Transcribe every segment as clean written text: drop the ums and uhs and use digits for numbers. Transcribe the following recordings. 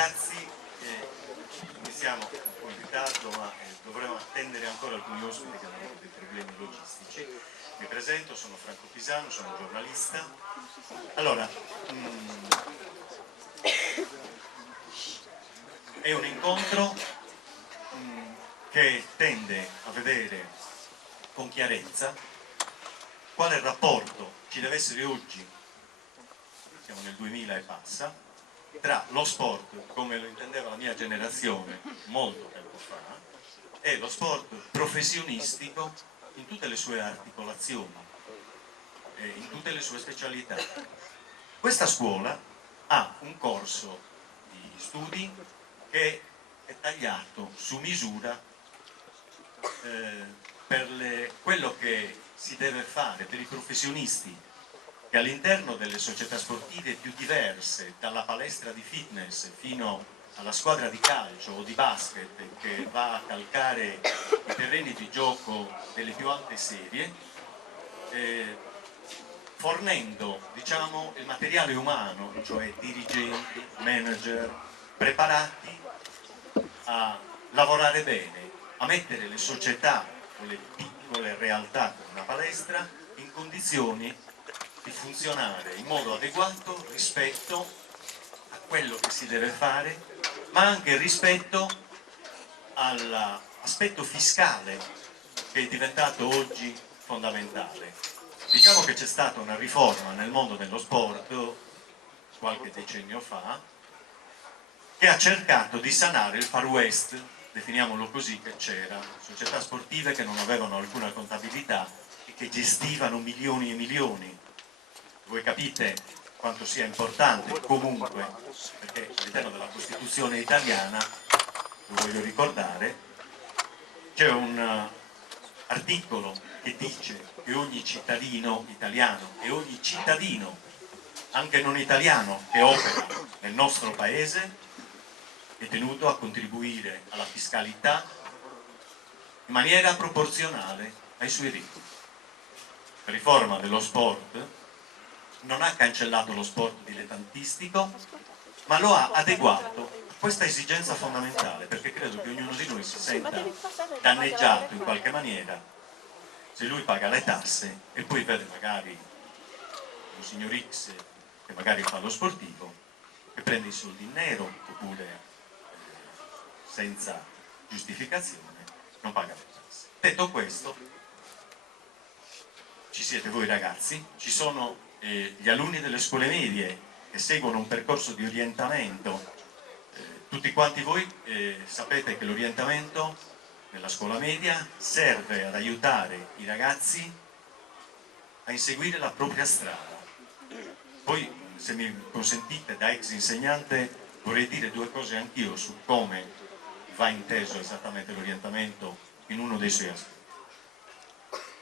ragazzi, iniziamo un po' in ritardo, ma dovremo attendere ancora alcuni ospiti che hanno avuto dei problemi logistici. Mi presento, sono Franco Pisano, sono giornalista. Allora, è un incontro che tende a vedere con chiarezza quale rapporto ci deve essere oggi, siamo nel 2000 e passa, tra lo sport, come lo intendeva la mia generazione molto tempo fa, e lo sport professionistico in tutte le sue articolazioni, in tutte le sue specialità. Questa scuola ha un corso di studi che è tagliato su misura per quello che si deve fare per i professionisti che all'interno delle società sportive più diverse, dalla palestra di fitness fino alla squadra di calcio o di basket che va a calcare i terreni di gioco delle più alte serie, fornendo, diciamo, il materiale umano, cioè dirigenti, manager, preparati a lavorare bene, a mettere le società o le piccole realtà come una palestra in condizioni di funzionare in modo adeguato rispetto a quello che si deve fare, ma anche rispetto all'aspetto fiscale che è diventato oggi fondamentale. Diciamo che c'è stata una riforma nel mondo dello sport qualche decennio fa che ha cercato di sanare il far west, definiamolo così, che c'era, società sportive che non avevano alcuna contabilità e che gestivano milioni e milioni. Voi capite quanto sia importante comunque, perché all'interno della Costituzione italiana, lo voglio ricordare, c'è un articolo che dice che ogni cittadino italiano e ogni cittadino, anche non italiano, che opera nel nostro paese è tenuto a contribuire alla fiscalità in maniera proporzionale ai suoi redditi. La riforma dello sport non ha cancellato lo sport dilettantistico, ma lo ha adeguato a questa esigenza fondamentale, perché credo che ognuno di noi si senta danneggiato in qualche maniera se lui paga le tasse e poi vede magari un signor X che magari fa lo sportivo, che prende i soldi in nero oppure senza giustificazione non paga le tasse. Detto questo, ci siete voi ragazzi, ci sono gli alunni delle scuole medie che seguono un percorso di orientamento. Tutti quanti voi sapete che l'orientamento nella scuola media serve ad aiutare i ragazzi a inseguire la propria strada. Poi, se mi consentite, da ex insegnante vorrei dire due cose anch'io su come va inteso esattamente l'orientamento in uno dei suoi aspetti.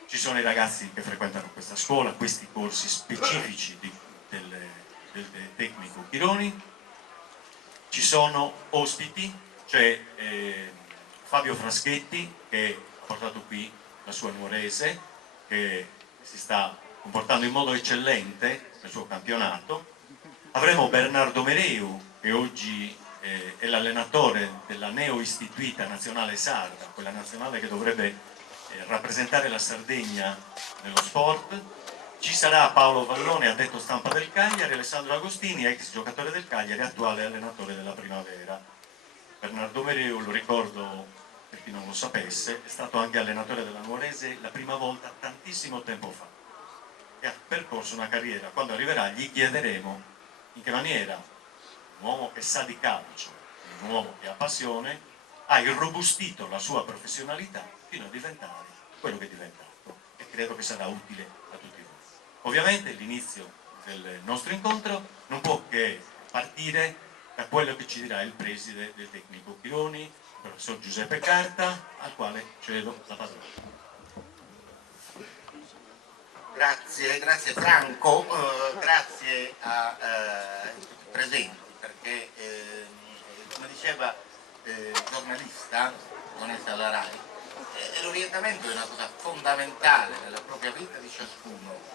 Ci sono i ragazzi che frequentano questa scuola, questi corsi specifici del tecnico Chironi, ci sono ospiti, c'è Fabio Fraschetti che ha portato qui la sua nuorese, che si sta comportando in modo eccellente nel suo campionato. Avremo Bernardo Mereu, che oggi è l'allenatore della neo-istituita nazionale sarda, quella nazionale che dovrebbe rappresentare la Sardegna nello sport. Ci sarà Paolo Vallone, addetto stampa del Cagliari, Alessandro Agostini, ex giocatore del Cagliari, attuale allenatore della Primavera. Bernardo Mereu, lo ricordo per chi non lo sapesse, è stato anche allenatore della Nuorese la prima volta tantissimo tempo fa e ha percorso una carriera. Quando arriverà gli chiederemo in che maniera un uomo che sa di calcio, un uomo che ha passione, ha irrobustito la sua professionalità fino a diventare quello che è diventato, e credo che sarà utile a tutti noi. Ovviamente l'inizio del nostro incontro non può che partire da quello che ci dirà il preside del tecnico Chironi, il professor Giuseppe Carta, al quale cedo la parola. Grazie Franco, grazie a tutti i presenti, perché come diceva il giornalista, non è alla RAI, l'orientamento è una cosa fondamentale nella propria vita di ciascuno.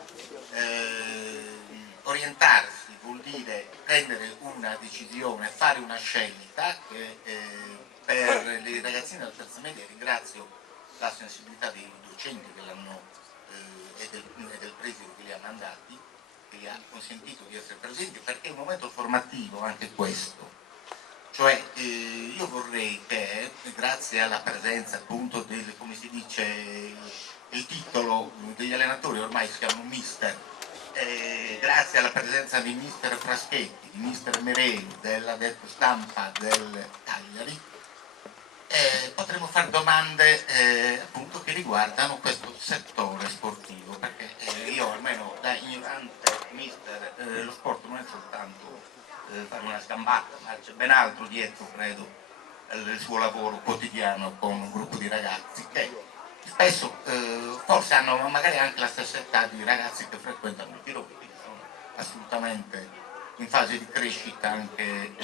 orientarsi vuol dire prendere una decisione, fare una scelta che per le ragazzine della terza media ringrazio la sensibilità dei docenti che l'hanno e del preside che li ha mandati, che gli ha consentito di essere presenti, perché è un momento formativo anche questo. Cioè io vorrei che, grazie alla presenza appunto del, come si dice, il titolo degli allenatori ormai si chiamano mister, grazie alla presenza di mister Fraschetti, di mister Merelli, della stampa del Cagliari, potremo fare domande appunto che riguardano questo settore sportivo, perché io almeno da ignorante mister, lo sport non è soltanto fare una sgambata, ma c'è ben altro dietro, credo, il suo lavoro quotidiano con un gruppo di ragazzi che spesso forse hanno magari anche la stessa età di ragazzi che frequentano il Pironi, quindi sono assolutamente in fase di crescita anche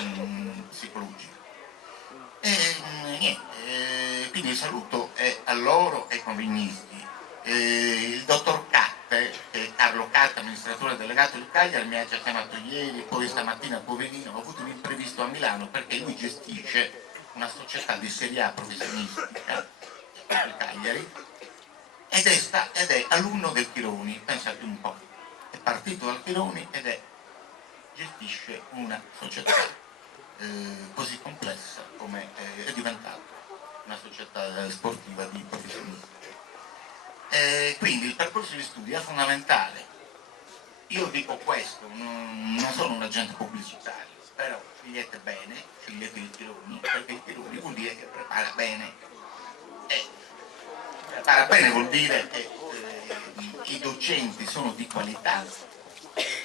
psicologica. Niente, quindi il saluto è a loro e ai convegnisti. Il dottor Catte, Carlo Catte, amministratore delegato di Cagliari, mi ha già chiamato ieri, poi stamattina poverino ho avuto un imprevisto a Milano perché lui gestisce una società di serie A professionistica di Cagliari ed è alunno del Chironi, pensate un po', è partito dal Chironi ed gestisce una società così complessa come è diventata una società sportiva di professionisti. Quindi il percorso di studio è fondamentale. Io dico questo, non sono un agente pubblicitario, però scegliete bene, scegliete il Chironi, perché il Chironi vuol dire che prepara bene. Prepara bene vuol dire che i docenti sono di qualità,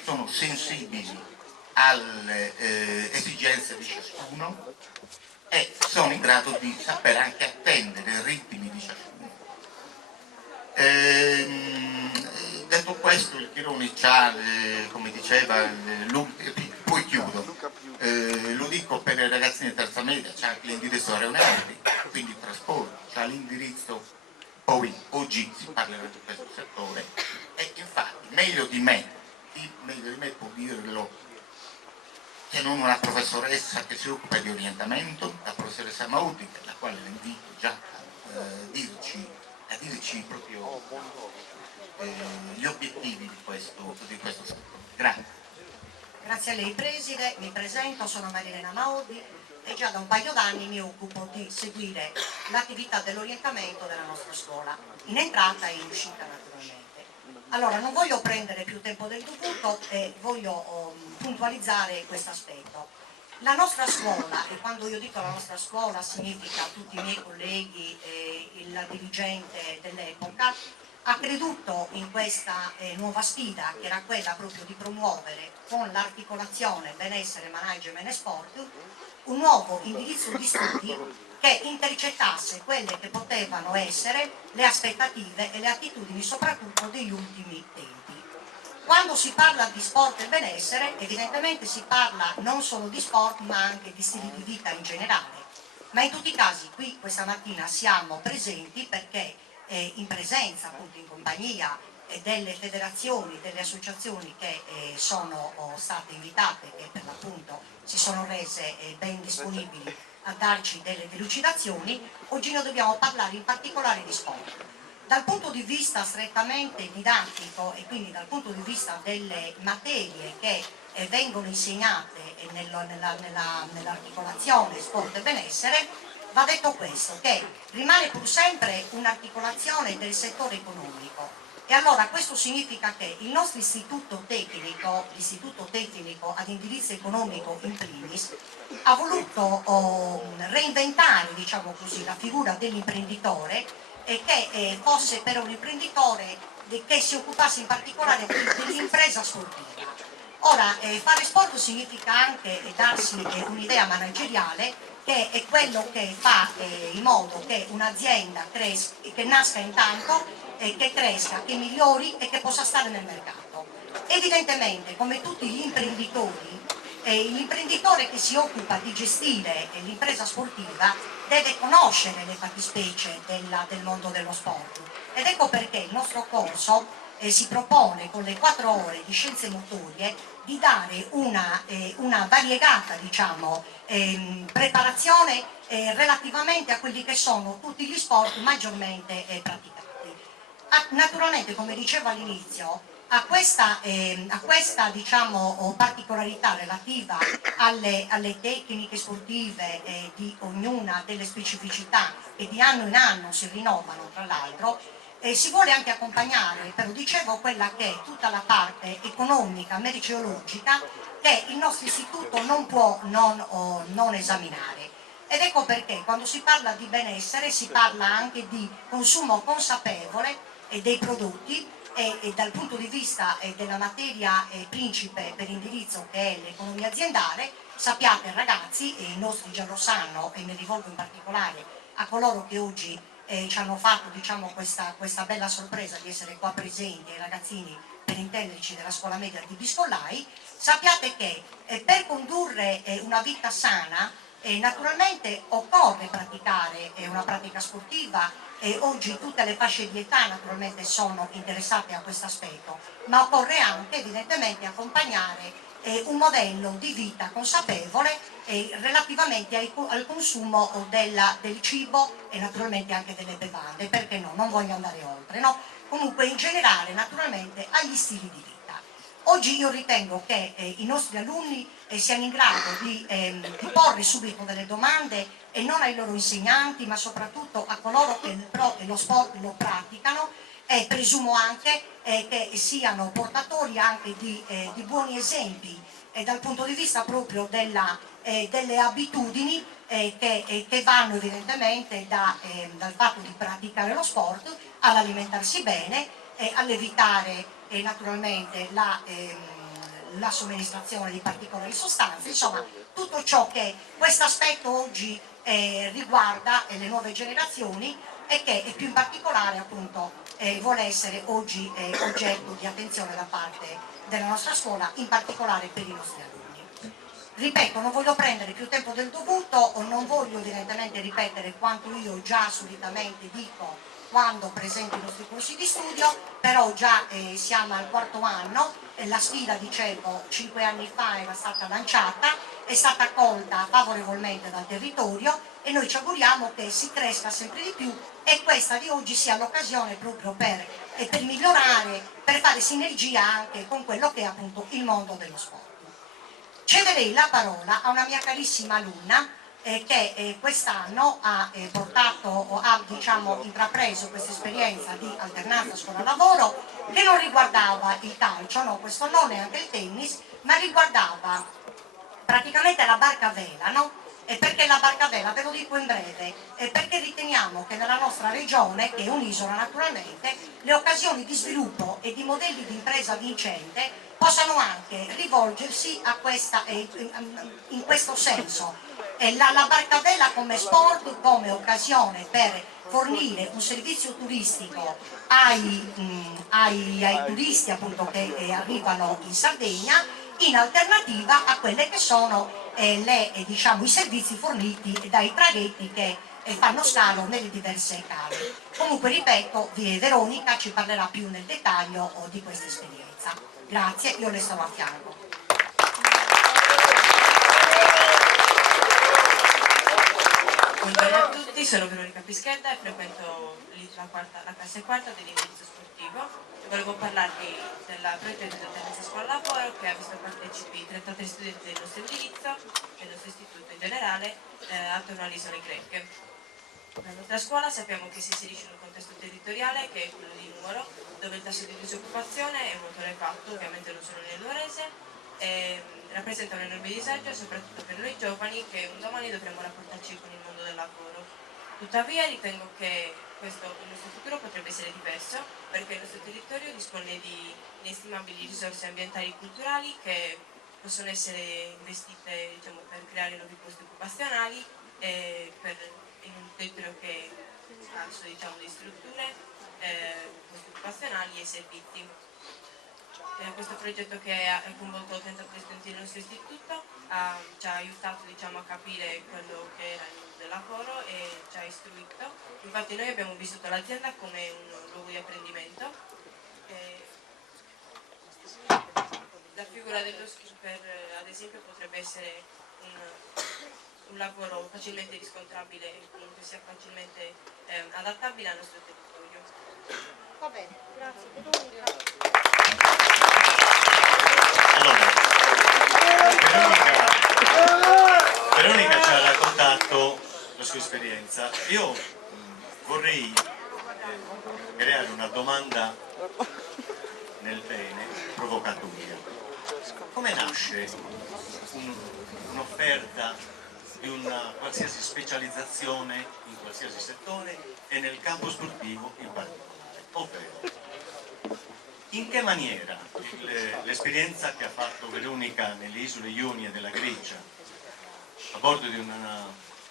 sono sensibili alle esigenze di ciascuno e sono in grado di sapere anche attendere i ritmi di ciascuno. Detto questo, il Chironi c'ha, come diceva, poi chiudo, lo dico per i ragazzini di terza media, c'ha anche l'indirizzo aeronautica, quindi trasporto, c'ha l'indirizzo, poi oggi si parlerà di questo settore e infatti meglio di me può dirlo che non una professoressa che si occupa di orientamento, la professoressa Mauti, per la quale la invito già a dirci proprio gli obiettivi di questo settore. Grazie. Grazie a lei Preside, mi presento, sono Marilena Maudi e già da un paio d'anni mi occupo di seguire l'attività dell'orientamento della nostra scuola, in entrata e in uscita naturalmente. Allora, non voglio prendere più tempo del dovuto e voglio puntualizzare questo aspetto. La nostra scuola, e quando io dico la nostra scuola significa tutti i miei colleghi e il dirigente dell'epoca, ha creduto in questa nuova sfida che era quella proprio di promuovere con l'articolazione benessere, management e sport un nuovo indirizzo di studi che intercettasse quelle che potevano essere le aspettative e le attitudini soprattutto degli ultimi tempi. Quando si parla di sport e benessere, evidentemente si parla non solo di sport ma anche di stili di vita in generale, ma in tutti i casi qui questa mattina siamo presenti perché in presenza, appunto in compagnia delle federazioni, delle associazioni che sono state invitate, che per l'appunto si sono rese ben disponibili a darci delle delucidazioni, oggi noi dobbiamo parlare in particolare di sport. Dal punto di vista strettamente didattico e quindi dal punto di vista delle materie che vengono insegnate nell'articolazione sport e benessere, va detto questo, che rimane pur sempre un'articolazione del settore economico. E allora questo significa che il nostro istituto tecnico, l'istituto tecnico ad indirizzo economico in primis, ha voluto reinventare, diciamo così, la figura dell'imprenditore e che fosse per un imprenditore che si occupasse in particolare dell'impresa sportiva. Ora, fare sport significa anche darsi un'idea manageriale che è quello che fa in modo che un'azienda che nasca intanto, che cresca, che migliori e che possa stare nel mercato. Evidentemente, come tutti gli imprenditori, l'imprenditore che si occupa di gestire l'impresa sportiva deve conoscere le fattispecie del mondo dello sport. Ed ecco perché il nostro corso si propone con le 4 ore di scienze motorie di dare una variegata, diciamo, preparazione relativamente a quelli che sono tutti gli sport maggiormente praticati. Naturalmente, come dicevo all'inizio, a questa diciamo, particolarità relativa alle tecniche sportive di ognuna delle specificità che di anno in anno si rinnovano, tra l'altro, si vuole anche accompagnare, però dicevo, quella che è tutta la parte economica, merceologica, che il nostro istituto non può non esaminare. Ed ecco perché quando si parla di benessere si parla anche di consumo consapevole dei prodotti e dal punto di vista della materia principe per indirizzo, che è l'economia aziendale. Sappiate ragazzi, e i nostri già lo sanno, e mi rivolgo in particolare a coloro che oggi ci hanno fatto, diciamo, questa bella sorpresa di essere qua presenti, ai ragazzini, per intenderci, della scuola media di Biscollai, sappiate che per condurre una vita sana naturalmente occorre praticare una pratica sportiva, e oggi tutte le fasce di età naturalmente sono interessate a questo aspetto, ma occorre anche evidentemente accompagnare un modello di vita consapevole relativamente al consumo del cibo e naturalmente anche delle bevande, perché no, non voglio andare oltre, no? Comunque in generale naturalmente agli stili di vita. Oggi io ritengo che i nostri alunni siano in grado di porre subito delle domande, e non ai loro insegnanti, ma soprattutto a coloro che lo sport lo praticano, e presumo anche che siano portatori anche di buoni esempi dal punto di vista proprio delle abitudini che vanno evidentemente dal fatto di praticare lo sport all'alimentarsi bene, all'evitare naturalmente la somministrazione di particolari sostanze, insomma tutto ciò che questo aspetto oggi riguarda le nuove generazioni, e che più in particolare appunto vuole essere oggi oggetto di attenzione da parte della nostra scuola, in particolare per i nostri alunni. Ripeto, non voglio prendere più tempo del dovuto, o non voglio evidentemente ripetere quanto io già solitamente dico quando presento i nostri corsi di studio, però già siamo al 4º anno, la sfida, dicevo, 5 anni fa era stata lanciata, è stata accolta favorevolmente dal territorio, e noi ci auguriamo che si cresca sempre di più, e questa di oggi sia l'occasione proprio per migliorare, per fare sinergia anche con quello che è appunto il mondo dello sport. Cederei la parola a una mia carissima alunna che quest'anno ha diciamo, intrapreso questa esperienza di alternanza scuola-lavoro, che non riguardava il calcio, no, questo non è anche il tennis, ma riguardava praticamente la barca a vela, no? E perché la barca a vela? Ve lo dico in breve, perché riteniamo che nella nostra regione, che è un'isola naturalmente, le occasioni di sviluppo e di modelli di impresa vincente possano anche rivolgersi a in questo senso. La barca a vela come sport, come occasione per fornire un servizio turistico ai turisti appunto che arrivano in Sardegna, in alternativa a quelle che sono diciamo, i servizi forniti dai traghetti che fanno scalo nelle diverse cave. Comunque ripeto, Veronica ci parlerà più nel dettaglio di questa esperienza. Grazie, io le sono a fianco. Buongiorno a tutti, sono Veronica Pischedda e frequento la classe quarta dell'indirizzo sportivo. Volevo parlarvi della progetto di alternanza scuola-lavoro che ha visto partecipi 33 studenti del nostro indirizzo, del nostro istituto in generale, attorno alle isole greche. La nostra scuola sappiamo che si inserisce in un contesto territoriale che è quello di Nuoro, dove il tasso di disoccupazione è molto elevato, ovviamente non solo nel nuorese, e rappresenta un enorme disagio soprattutto per noi giovani che un domani dovremo rapportarci con il mondo del lavoro. Tuttavia ritengo che il nostro futuro potrebbe essere diverso, perché il nostro territorio dispone di inestimabili risorse ambientali e culturali che possono essere investite, diciamo, per creare nuovi posti occupazionali in un territorio che è scarso, diciamo, di strutture, posti occupazionali e servizi. Questo progetto che ha coinvolto 33 studenti del nostro istituto ci ha aiutato, diciamo, a capire quello che era il mondo del lavoro e ci ha istruito. Infatti noi abbiamo vissuto l'azienda come un luogo di apprendimento. la figura dello skipper, ad esempio, potrebbe essere un lavoro facilmente riscontrabile e comunque sia facilmente adattabile al nostro territorio. Va bene, grazie Veronica. Allora, Veronica ci ha raccontato la sua esperienza. Io vorrei creare una domanda nel bene, provocatoria. Come nasce un'offerta di una qualsiasi specializzazione in qualsiasi settore e nel campo sportivo in particolare? Ovvero, in che maniera l'esperienza che ha fatto Veronica nelle isole Ionie della Grecia, a bordo di una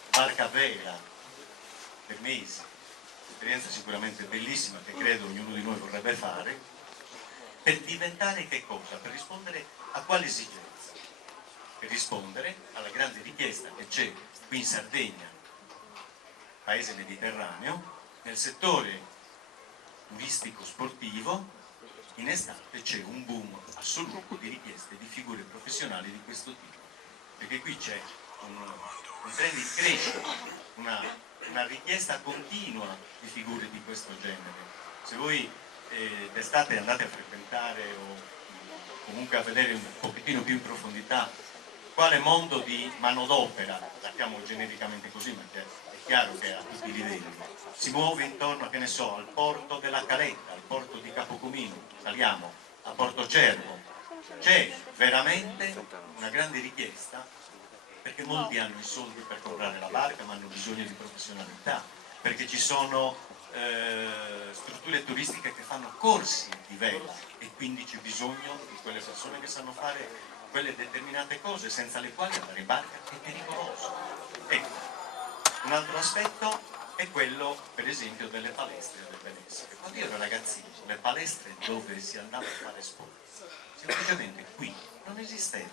barca a vela per mesi, esperienza sicuramente bellissima che credo ognuno di noi vorrebbe fare, per diventare che cosa? Per rispondere a quale esigenza? Per rispondere alla grande richiesta che c'è qui in Sardegna, paese mediterraneo, nel settore turistico sportivo. In estate c'è un boom assoluto di richieste di figure professionali di questo tipo, perché qui c'è un trend in crescita, una richiesta continua di figure di questo genere. Se voi d'estate andate a frequentare o comunque a vedere un pochettino più in profondità quale mondo di manodopera, la chiamo genericamente così, ma è chiaro che a tutti i livelli, si muove intorno, che ne so, al porto della Caletta, al porto di Capocomino, saliamo a Porto Cervo, c'è veramente una grande richiesta, perché molti hanno i soldi per comprare la barca, ma hanno bisogno di professionalità, perché ci sono strutture turistiche che fanno corsi di vela e quindi c'è bisogno di quelle persone che sanno fare quelle determinate cose, senza le quali andare in barca è pericoloso. Ecco, un altro aspetto è quello, per esempio, delle palestre del benessere. Quando io ero ragazzino, le palestre dove si andava a fare sport, semplicemente qui non esistevano.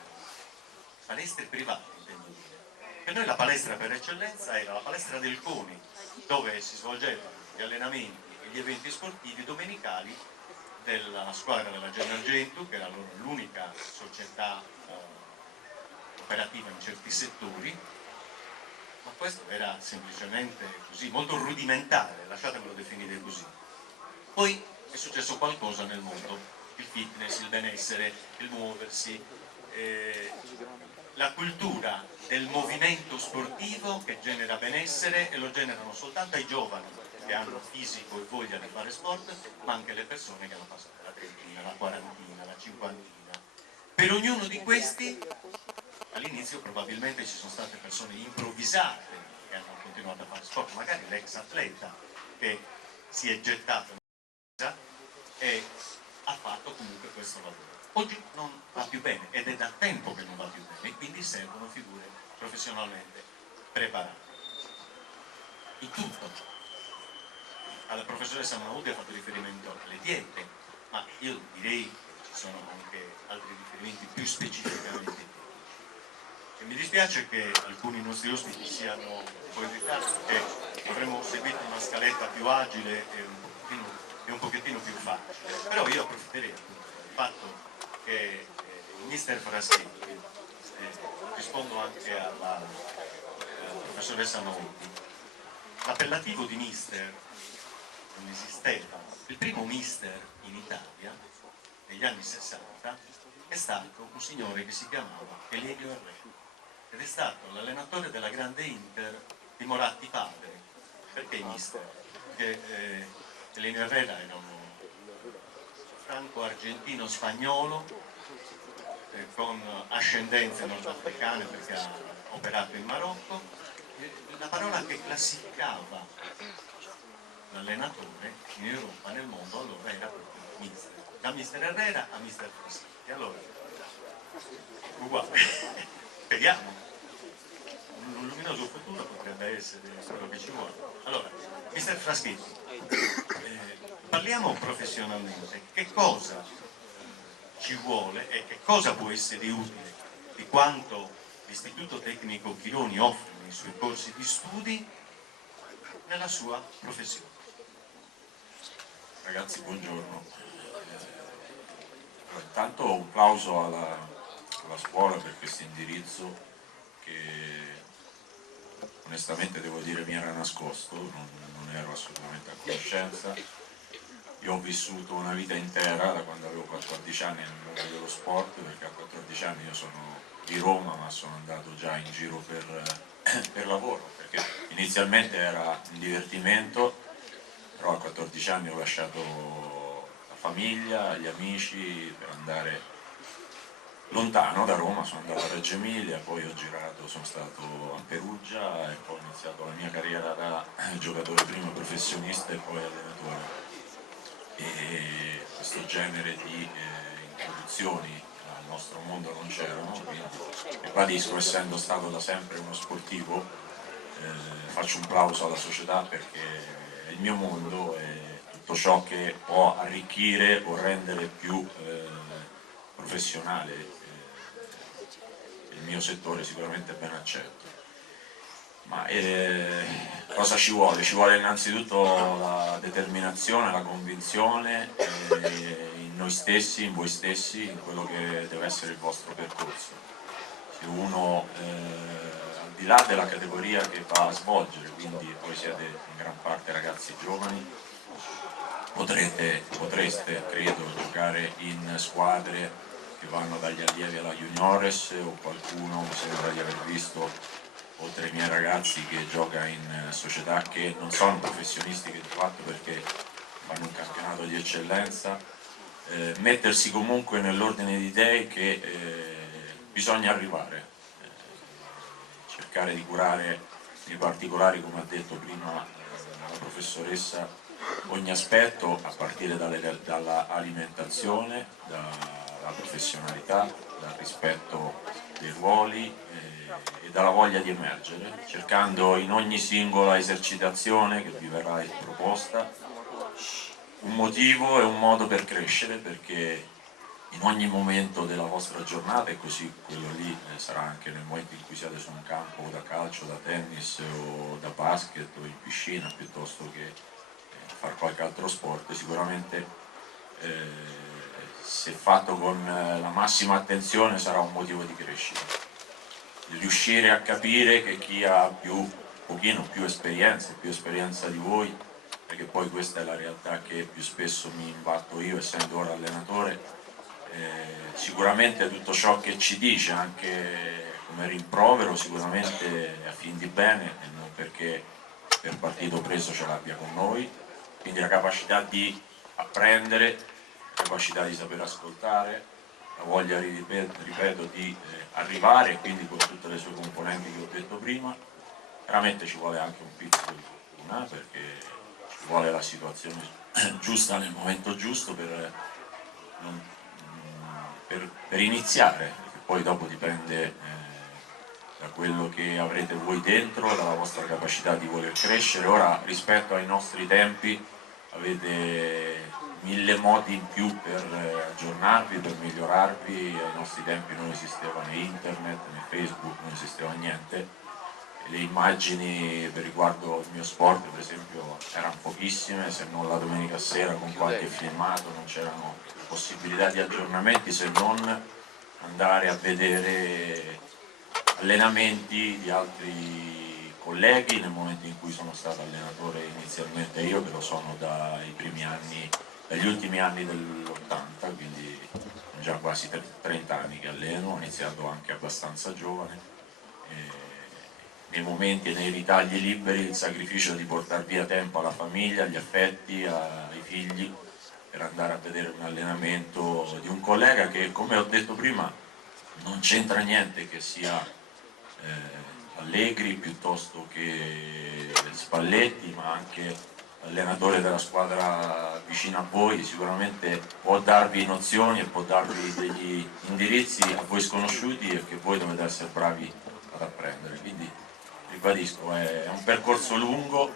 Palestre private, intendo dire. Per noi la palestra per eccellenza era la palestra del CONI, dove si svolgevano gli allenamenti e gli eventi sportivi domenicali della squadra della General Gentoo, che era l'unica società operativa in certi settori, ma questo era semplicemente così, molto rudimentale, lasciatemelo definire così. Poi è successo qualcosa nel mondo, il fitness, il benessere, il muoversi, la cultura del movimento sportivo che genera benessere, e lo generano soltanto ai giovani che hanno fisico e voglia di fare sport, ma anche le persone che hanno passato la trentina, la quarantina, la cinquantina. Per ognuno di questi all'inizio probabilmente ci sono state persone improvvisate che hanno continuato a fare sport, magari l'ex atleta che si è gettato e ha fatto comunque questo lavoro. Oggi non va più bene ed è da tempo che non va più bene e quindi servono figure professionalmente preparate. In tutto. La professoressa Maudi ha fatto riferimento alle diete, ma io direi che ci sono anche altri riferimenti più specificamente. E mi dispiace che alcuni nostri ospiti siano un po' in ritardo, perché avremmo seguito una scaletta più agile e un pochettino più facile. Però io approfitterei appunto del fatto che il mister Fraschetti, rispondo anche alla professoressa Maudi, l'appellativo di mister non esisteva. Il primo mister in Italia, negli anni 60, è stato un signore che si chiamava Elenio Herrera ed è stato l'allenatore della grande Inter di Moratti padre. Perché mister? Perché Elenio Herrera era un franco-argentino-spagnolo con ascendenze nordafricane perché ha operato in Marocco. La parola che classificava l'allenatore in Europa, nel mondo, allora era proprio mister, da mister Herrera a mister Fraschetti. Allora, uguale, speriamo, un luminoso futuro potrebbe essere quello che ci vuole. Allora, mister Fraschetti, parliamo professionalmente, che cosa ci vuole e che cosa può essere utile di quanto l'Istituto Tecnico Chironi offre nei suoi corsi di studi nella sua professione. Ragazzi, buongiorno. Intanto un plauso alla scuola per questo indirizzo che onestamente devo dire mi era nascosto, non ero assolutamente a conoscenza. Io ho vissuto una vita intera da quando avevo 14 anni nel mondo dello sport, perché a 14 anni io sono di Roma, ma sono andato già in giro per lavoro, perché inizialmente era un divertimento, però a 14 anni ho lasciato la famiglia, gli amici per andare lontano da Roma, sono andato a Reggio Emilia, poi ho girato, sono stato a Perugia e poi ho iniziato la mia carriera da giocatore prima professionista e poi allenatore. E questo genere di introduzioni al nostro mondo non c'erano, quindi ribadisco, essendo stato da sempre uno sportivo, faccio un plauso alla società perché è il mio mondo e tutto ciò che può arricchire o rendere più professionale il mio settore sicuramente ben accetto. Ma cosa ci vuole? Ci vuole innanzitutto la determinazione, la convinzione in noi stessi, in voi stessi, in quello che deve essere il vostro percorso. Se uno, al di là della categoria che va a svolgere, quindi voi siete in gran parte ragazzi giovani, potreste, credo, giocare in squadre che vanno dagli allievi alla juniores o qualcuno, mi sembra di aver visto, oltre ai miei ragazzi, che gioca in società che non sono professionisti, che di fatto perché fanno un campionato di eccellenza, mettersi comunque nell'ordine di idee che bisogna arrivare, cercare di curare nei particolari, come ha detto prima la professoressa, ogni aspetto a partire dall'alimentazione, dalla professionalità, dal rispetto dei ruoli e dalla voglia di emergere, cercando in ogni singola esercitazione che vi verrà proposta un motivo e un modo per crescere, perché in ogni momento della vostra giornata, e così quello lì sarà anche nel momento in cui siete su un campo da calcio, da tennis o da basket o in piscina, piuttosto che fare qualche altro sport, sicuramente se fatto con la massima attenzione sarà un motivo di crescita. Riuscire a capire che chi ha un pochino più esperienza di voi, perché poi questa è la realtà che più spesso mi imbatto io essendo ora allenatore, sicuramente tutto ciò che ci dice anche come rimprovero sicuramente è a fin di bene e non perché per partito preso ce l'abbia con noi, quindi la capacità di apprendere, la capacità di saper ascoltare, la voglia, ripeto, di arrivare, quindi con tutte le sue componenti che ho detto prima. Veramente ci vuole anche un pizzico di fortuna, perché ci vuole la situazione giusta nel momento giusto per iniziare, perché poi dopo dipende da quello che avrete voi dentro, dalla vostra capacità di voler crescere. Ora, rispetto ai nostri tempi, avete 1000 modi in più per aggiornarvi, per migliorarvi. Ai nostri tempi non esisteva né internet né Facebook, non esisteva niente. Le immagini per riguardo il mio sport, per esempio, erano pochissime, se non la domenica sera con qualche filmato, non c'erano possibilità di aggiornamenti se non andare a vedere allenamenti di altri colleghi nel momento in cui sono stato allenatore inizialmente io, che lo sono dagli ultimi anni dell'80, quindi sono già quasi 30 anni che alleno, ho iniziato anche abbastanza giovane. Nei momenti e nei ritagli liberi il sacrificio di portare via tempo alla famiglia, agli affetti, ai figli, per andare a vedere un allenamento di un collega che, come ho detto prima, non c'entra niente che sia Allegri piuttosto che Spalletti, ma anche allenatore della squadra vicino a voi, sicuramente può darvi nozioni e può darvi degli indirizzi a voi sconosciuti e che voi dovete essere bravi ad apprendere. Quindi ribadisco, è un percorso lungo,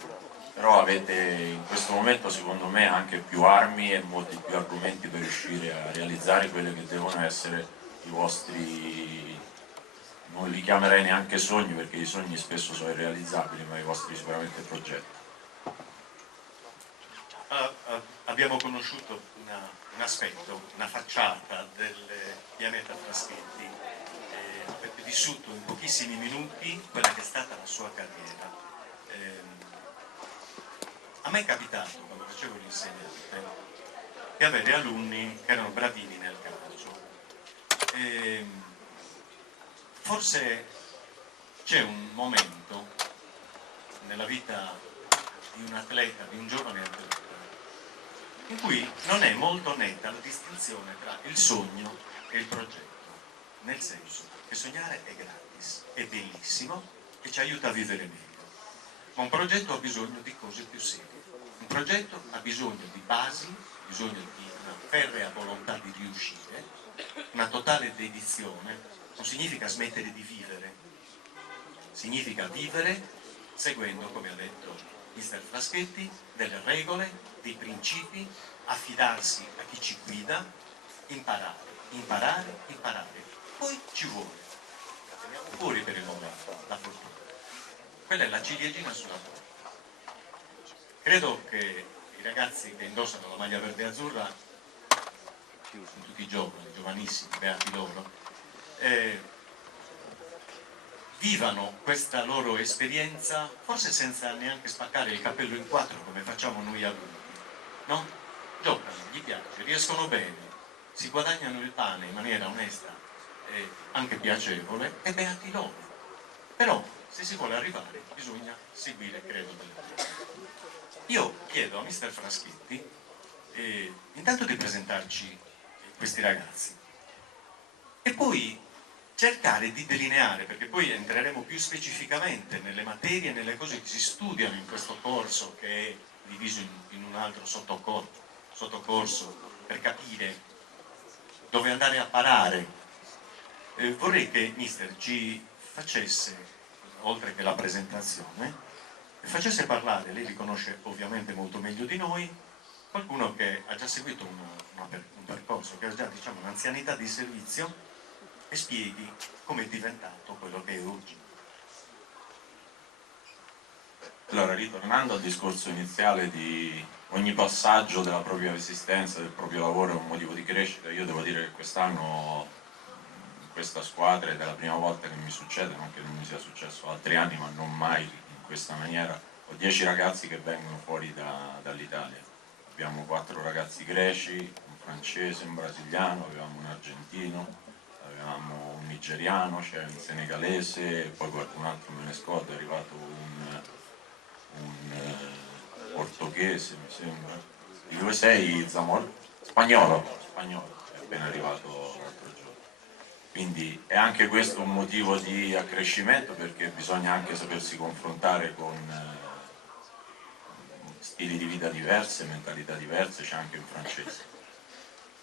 però avete in questo momento secondo me anche più armi e molti più argomenti per riuscire a realizzare quelle che devono essere i vostri, non li chiamerei neanche sogni perché i sogni spesso sono irrealizzabili, ma i vostri sicuramente progetti. A abbiamo conosciuto un aspetto, una facciata del pianeta Fraschetti, avete vissuto in pochissimi minuti quella che è stata la sua carriera. A me è capitato, quando facevo l'insegnante, di avere alunni che erano bravini nel calcio. Forse c'è un momento nella vita di un atleta, di un giovane atleta, in cui non è molto netta la distinzione tra il sogno e il progetto, nel senso che sognare è gratis, è bellissimo e ci aiuta a vivere meglio, ma un progetto ha bisogno di cose più serie. Un progetto ha bisogno di basi, ha bisogno di una ferrea volontà di riuscire, una totale dedizione. Non significa smettere di vivere, significa vivere seguendo, come ha detto Mister Fraschetti, delle regole, dei principi, affidarsi a chi ci guida, imparare, imparare, imparare. Poi ci vuole, la teniamo fuori per il momento, la fortuna. Quella è la ciliegina sulla torta. Credo che i ragazzi che indossano la maglia verde e azzurra, sono tutti giovani, giovanissimi, beati loro, vivano questa loro esperienza forse senza neanche spaccare il capello in quattro come facciamo noi adulti, no? Giocano, gli piace, riescono bene, si guadagnano il pane in maniera onesta e anche piacevole e beati loro. Però se si vuole arrivare bisogna seguire, credo, delle regole. Io chiedo a Mister Fraschetti intanto di presentarci questi ragazzi e poi cercare di delineare, perché poi entreremo più specificamente nelle materie e nelle cose che si studiano in questo corso, che è diviso in un altro sottocorso, per capire dove andare a parare. Vorrei che Mister ci facesse, oltre che la presentazione, facesse parlare, lei li conosce ovviamente molto meglio di noi, qualcuno che ha già seguito un percorso, che ha già, diciamo, un'anzianità di servizio, e spieghi come è diventato quello che è oggi. Allora, ritornando al discorso iniziale di ogni passaggio della propria esistenza, del proprio lavoro è un motivo di crescita, io devo dire che quest'anno in questa squadra ed è la prima volta che mi succede, non che non mi sia successo altri anni, ma non mai in questa maniera. Ho 10 ragazzi che vengono fuori dall'Italia. Abbiamo 4 ragazzi greci, un francese, un brasiliano, avevamo un argentino, avevamo un nigeriano, c'è un senegalese, poi qualcun altro me ne scordo, è arrivato un portoghese, mi sembra. Di dove sei, Zamor? Spagnolo, è appena arrivato l'altro giorno. Quindi è anche questo un motivo di accrescimento, perché bisogna anche sapersi confrontare con stili di vita diverse, mentalità diverse, c'è anche un francese.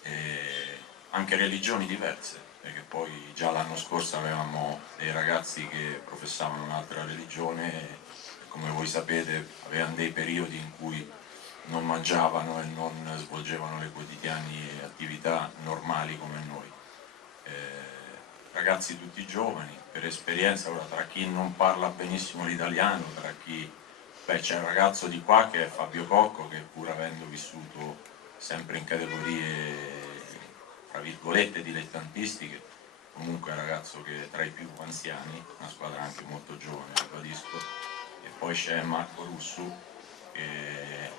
E anche religioni diverse, perché poi già l'anno scorso avevamo dei ragazzi che professavano un'altra religione e, come voi sapete, avevano dei periodi in cui non mangiavano e non svolgevano le quotidiane attività normali come noi. Ragazzi tutti giovani, per esperienza, ora tra chi non parla benissimo l'italiano, tra chi... c'è un ragazzo di qua che è Fabio Cocco, che pur avendo vissuto sempre in categorie tra virgolette dilettantistiche, comunque è un ragazzo che è tra i più anziani, una squadra anche molto giovane, ribadisco. E poi c'è Marco Russu, che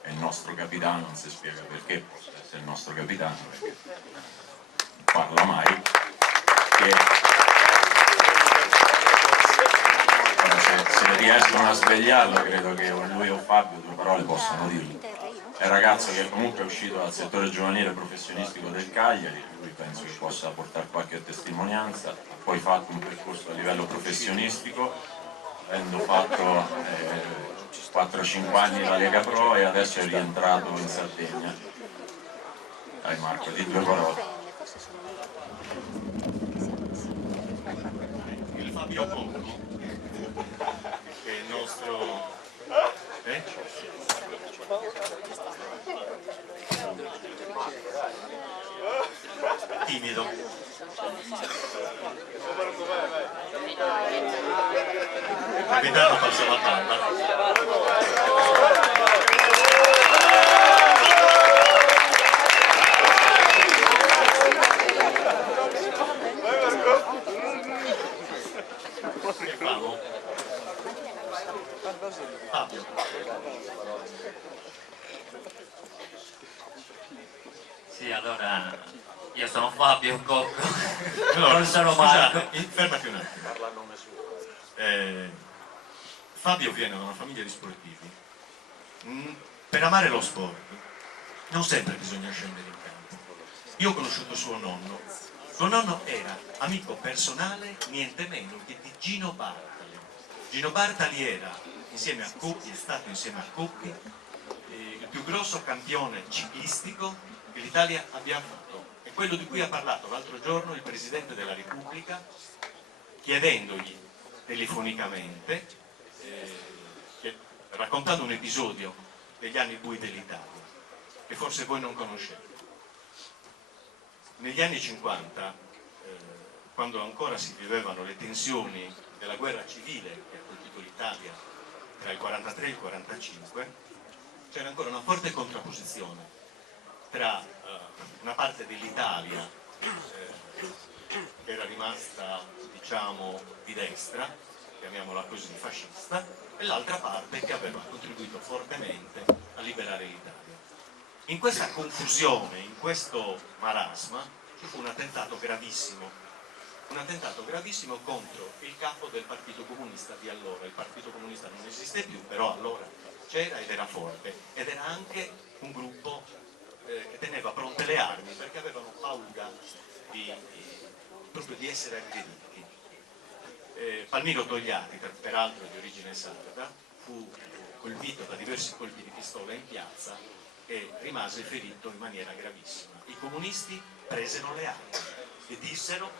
è il nostro capitano, non si spiega perché, possa essere il nostro capitano, perché non parla mai. Se riescono a svegliarlo, credo che lui o Fabio 2 parole possano dirlo. È un ragazzo che comunque è uscito dal settore giovanile professionistico del Cagliari, lui penso che possa portare qualche testimonianza, ha poi fatto un percorso a livello professionistico, avendo fatto 4-5 anni la Lega Pro e adesso è rientrato in Sardegna. Dai Marco, di 2 parole. Il Fabio Cocco, che è il nostro... timido. Il capitano passa la palla. Fabio. Sì, allora io sono Fabio Cocco, Allora, non sono Marco. scusate, fermati un attimo. Fabio viene da una famiglia di sportivi. Per amare lo sport non sempre bisogna scendere in campo. Io ho conosciuto suo nonno. Suo nonno era amico personale niente meno che di Gino Bartali. Gino Bartali era, insieme a Coppi, è stato insieme a Coppi il più grosso campione ciclistico che l'Italia abbia avuto. È quello di cui ha parlato l'altro giorno il Presidente della Repubblica, chiedendogli telefonicamente, raccontando un episodio degli anni bui dell'Italia, che forse voi non conoscete. Negli anni 50, quando ancora si vivevano le tensioni della guerra civile che ha colpito l'Italia tra il 43 e il 45, c'era ancora una forte contrapposizione tra una parte dell'Italia che era rimasta, diciamo, di destra, chiamiamola così, fascista, e l'altra parte che aveva contribuito fortemente a liberare l'Italia. In questa confusione, in questo marasma, ci fu un attentato gravissimo contro il capo del Partito Comunista di allora. Il Partito Comunista non esiste più, però allora c'era ed era forte, ed era anche un gruppo che teneva pronte le armi perché avevano paura proprio di essere aggrediti. Palmiro Togliatti, peraltro di origine sarda, fu colpito da diversi colpi di pistola in piazza e rimase ferito in maniera gravissima. I comunisti presero le armi e dissero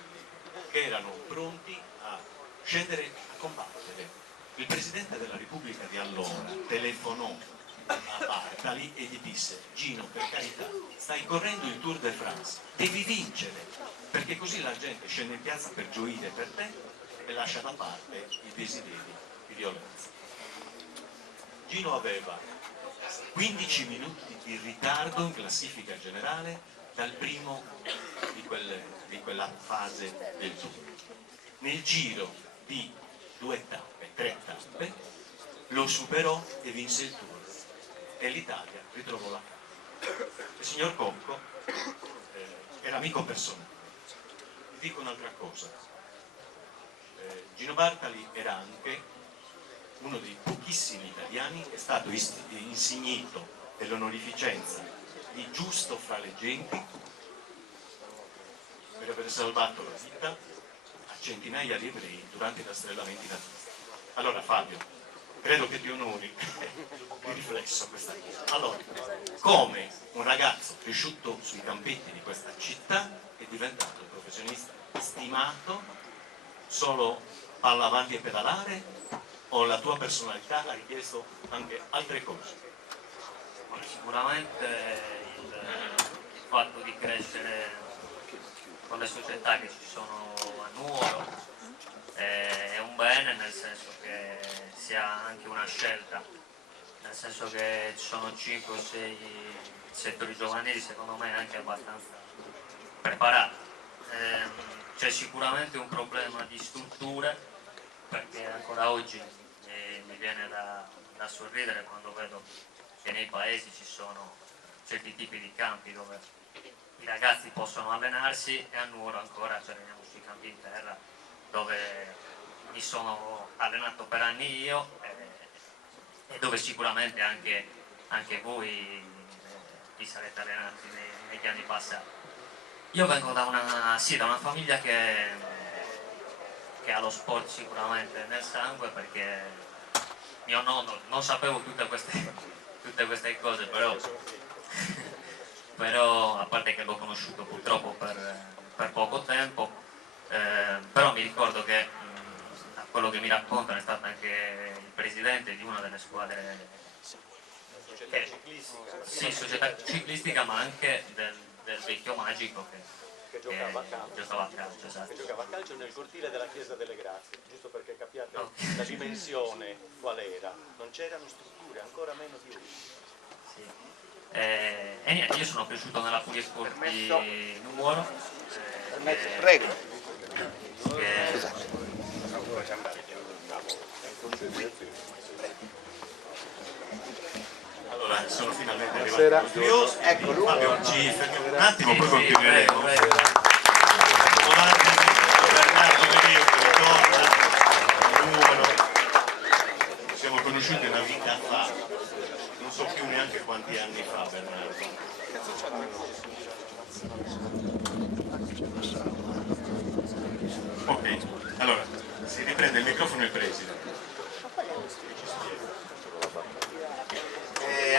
che erano pronti a scendere a combattere. Il Presidente della Repubblica di allora telefonò a Bartali e gli disse: Gino, per carità, stai correndo il Tour de France, devi vincere, perché così la gente scende in piazza per gioire per te e lascia da parte i desideri di violenza. Gino aveva 15 minuti di ritardo in classifica generale dal primo di quella fase del Tour. Nel giro di 3 tappe, lo superò e vinse il Tour. E l'Italia ritrovò la calma. Il signor Cocco era amico personale. Vi dico un'altra cosa. Gino Bartali era anche uno dei pochissimi italiani che è stato insignito dell'onorificenza di giusto fra le genti per aver salvato la vita a centinaia di ebrei durante i rastrellamenti nazisti. Allora Fabio, credo che ti onori di riflesso questa cosa. Allora, come un ragazzo cresciuto sui campetti di questa città è diventato un professionista stimato, solo palla avanti e pedalare, o la tua personalità ha richiesto anche altre cose? Sicuramente il fatto di crescere con le società che ci sono a Nuoro è un bene, nel senso che sia anche una scelta, nel senso che ci sono 5 o 6 settori giovanili secondo me anche abbastanza preparati. C'è sicuramente un problema di strutture, perché ancora oggi mi viene da sorridere quando vedo che nei paesi ci sono certi tipi di campi dove i ragazzi possono allenarsi, e a Nuoro ancora rimaniamo sui campi in terra dove mi sono allenato per anni io e dove sicuramente anche voi vi sarete allenati negli anni passati. Io vengo da una famiglia che ha lo sport sicuramente nel sangue, perché mio nonno, non sapevo tutte queste cose, però a parte che l'ho conosciuto purtroppo per poco tempo, però mi ricordo che a quello che mi raccontano è stato anche il presidente di una delle squadre società ciclistica, ma anche del Vecchio Magico che giocava a calcio, esatto. Che giocava a calcio nel cortile della Chiesa delle Grazie, giusto perché capiate la dimensione qual era. Non c'erano strutture, ancora meno di ora. Sì. E niente, io sono cresciuto nella Polisport di Nuoro. Prego. Buonasera. Ecco, Fabio, ci fermiamo un attimo, poi continueremo. Prego. Bernardo Medeo che ritorna, numero. Ci siamo conosciuti una vita fa, non so più neanche quanti anni fa, Bernardo. Ok, allora, si riprende il microfono il preside.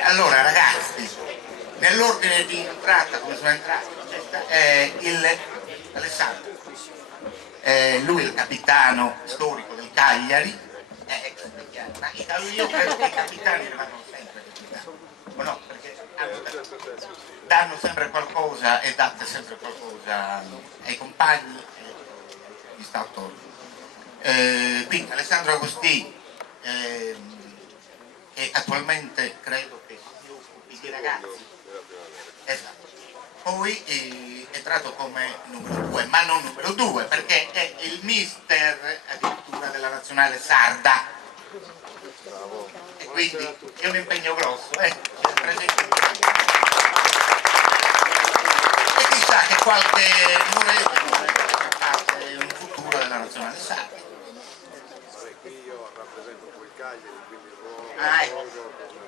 Allora ragazzi, nell'ordine di entrata, come sono entrati, il Alessandro, lui è il capitano storico del Cagliari, ma io credo che i capitani rimangono sempre capitani, o no? Perché danno sempre qualcosa e date sempre qualcosa ai compagni e gli sta attorno. Quindi Alessandro Agostini, che attualmente credo che si occupi di ragazzi, esatto. Poi è entrato come numero 2, ma non numero 2 perché è il mister addirittura della nazionale sarda e quindi è un impegno grosso, e chissà che qualche numero farà parte in un futuro della nazionale sarda. Io rappresento poi il Cagliari, quindi il ruolo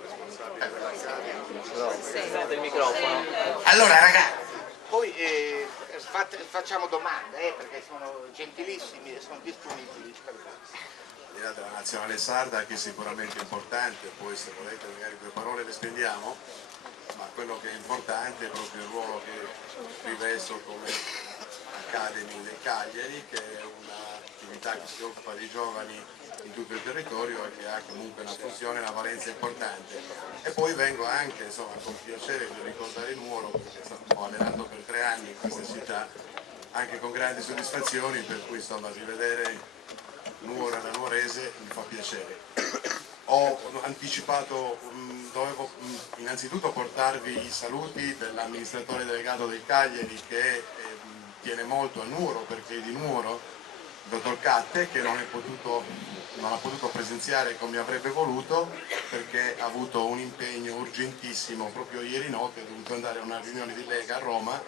responsabile del microfono. Allora ragazzi, poi facciamo domande perché sono gentilissimi e sono disponibili per voi. al di là della nazionale sarda, che è sicuramente importante, poi se volete magari 2 parole le spendiamo, ma quello che è importante è proprio il ruolo che rivesto come Academy del Cagliari, che è un'attività che si occupa di giovani in tutto il territorio e che ha comunque una funzione e una valenza importante. E poi vengo anche, insomma, con piacere di ricordare il Nuoro, perché sto allenando per 3 anni in questa città, anche con grandi soddisfazioni, per cui insomma rivedere Nuoro da nuorese mi fa piacere. Ho anticipato, dovevo innanzitutto portarvi i saluti dell'amministratore delegato del Cagliari che tiene molto a Nuoro, perché è di Nuoro, il dottor Catte, che non ha potuto presenziare come avrebbe voluto perché ha avuto un impegno urgentissimo proprio ieri notte, è dovuto andare a una riunione di Lega a Roma,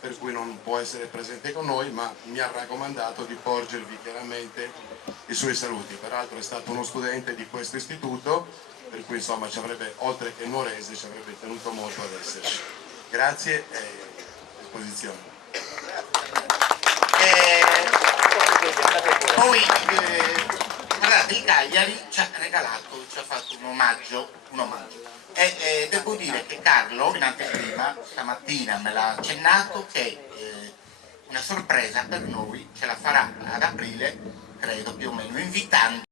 per cui non può essere presente con noi, ma mi ha raccomandato di porgervi chiaramente i suoi saluti. Peraltro è stato uno studente di questo istituto, per cui insomma ci avrebbe, oltre che nuorese, ci avrebbe tenuto molto ad esserci. Grazie e a disposizione. Poi guardate, il Cagliari ci ha regalato, ci ha fatto un omaggio. E devo dire che Carlo in anteprima stamattina me l'ha accennato che una sorpresa per noi ce la farà ad aprile, credo più o meno, invitando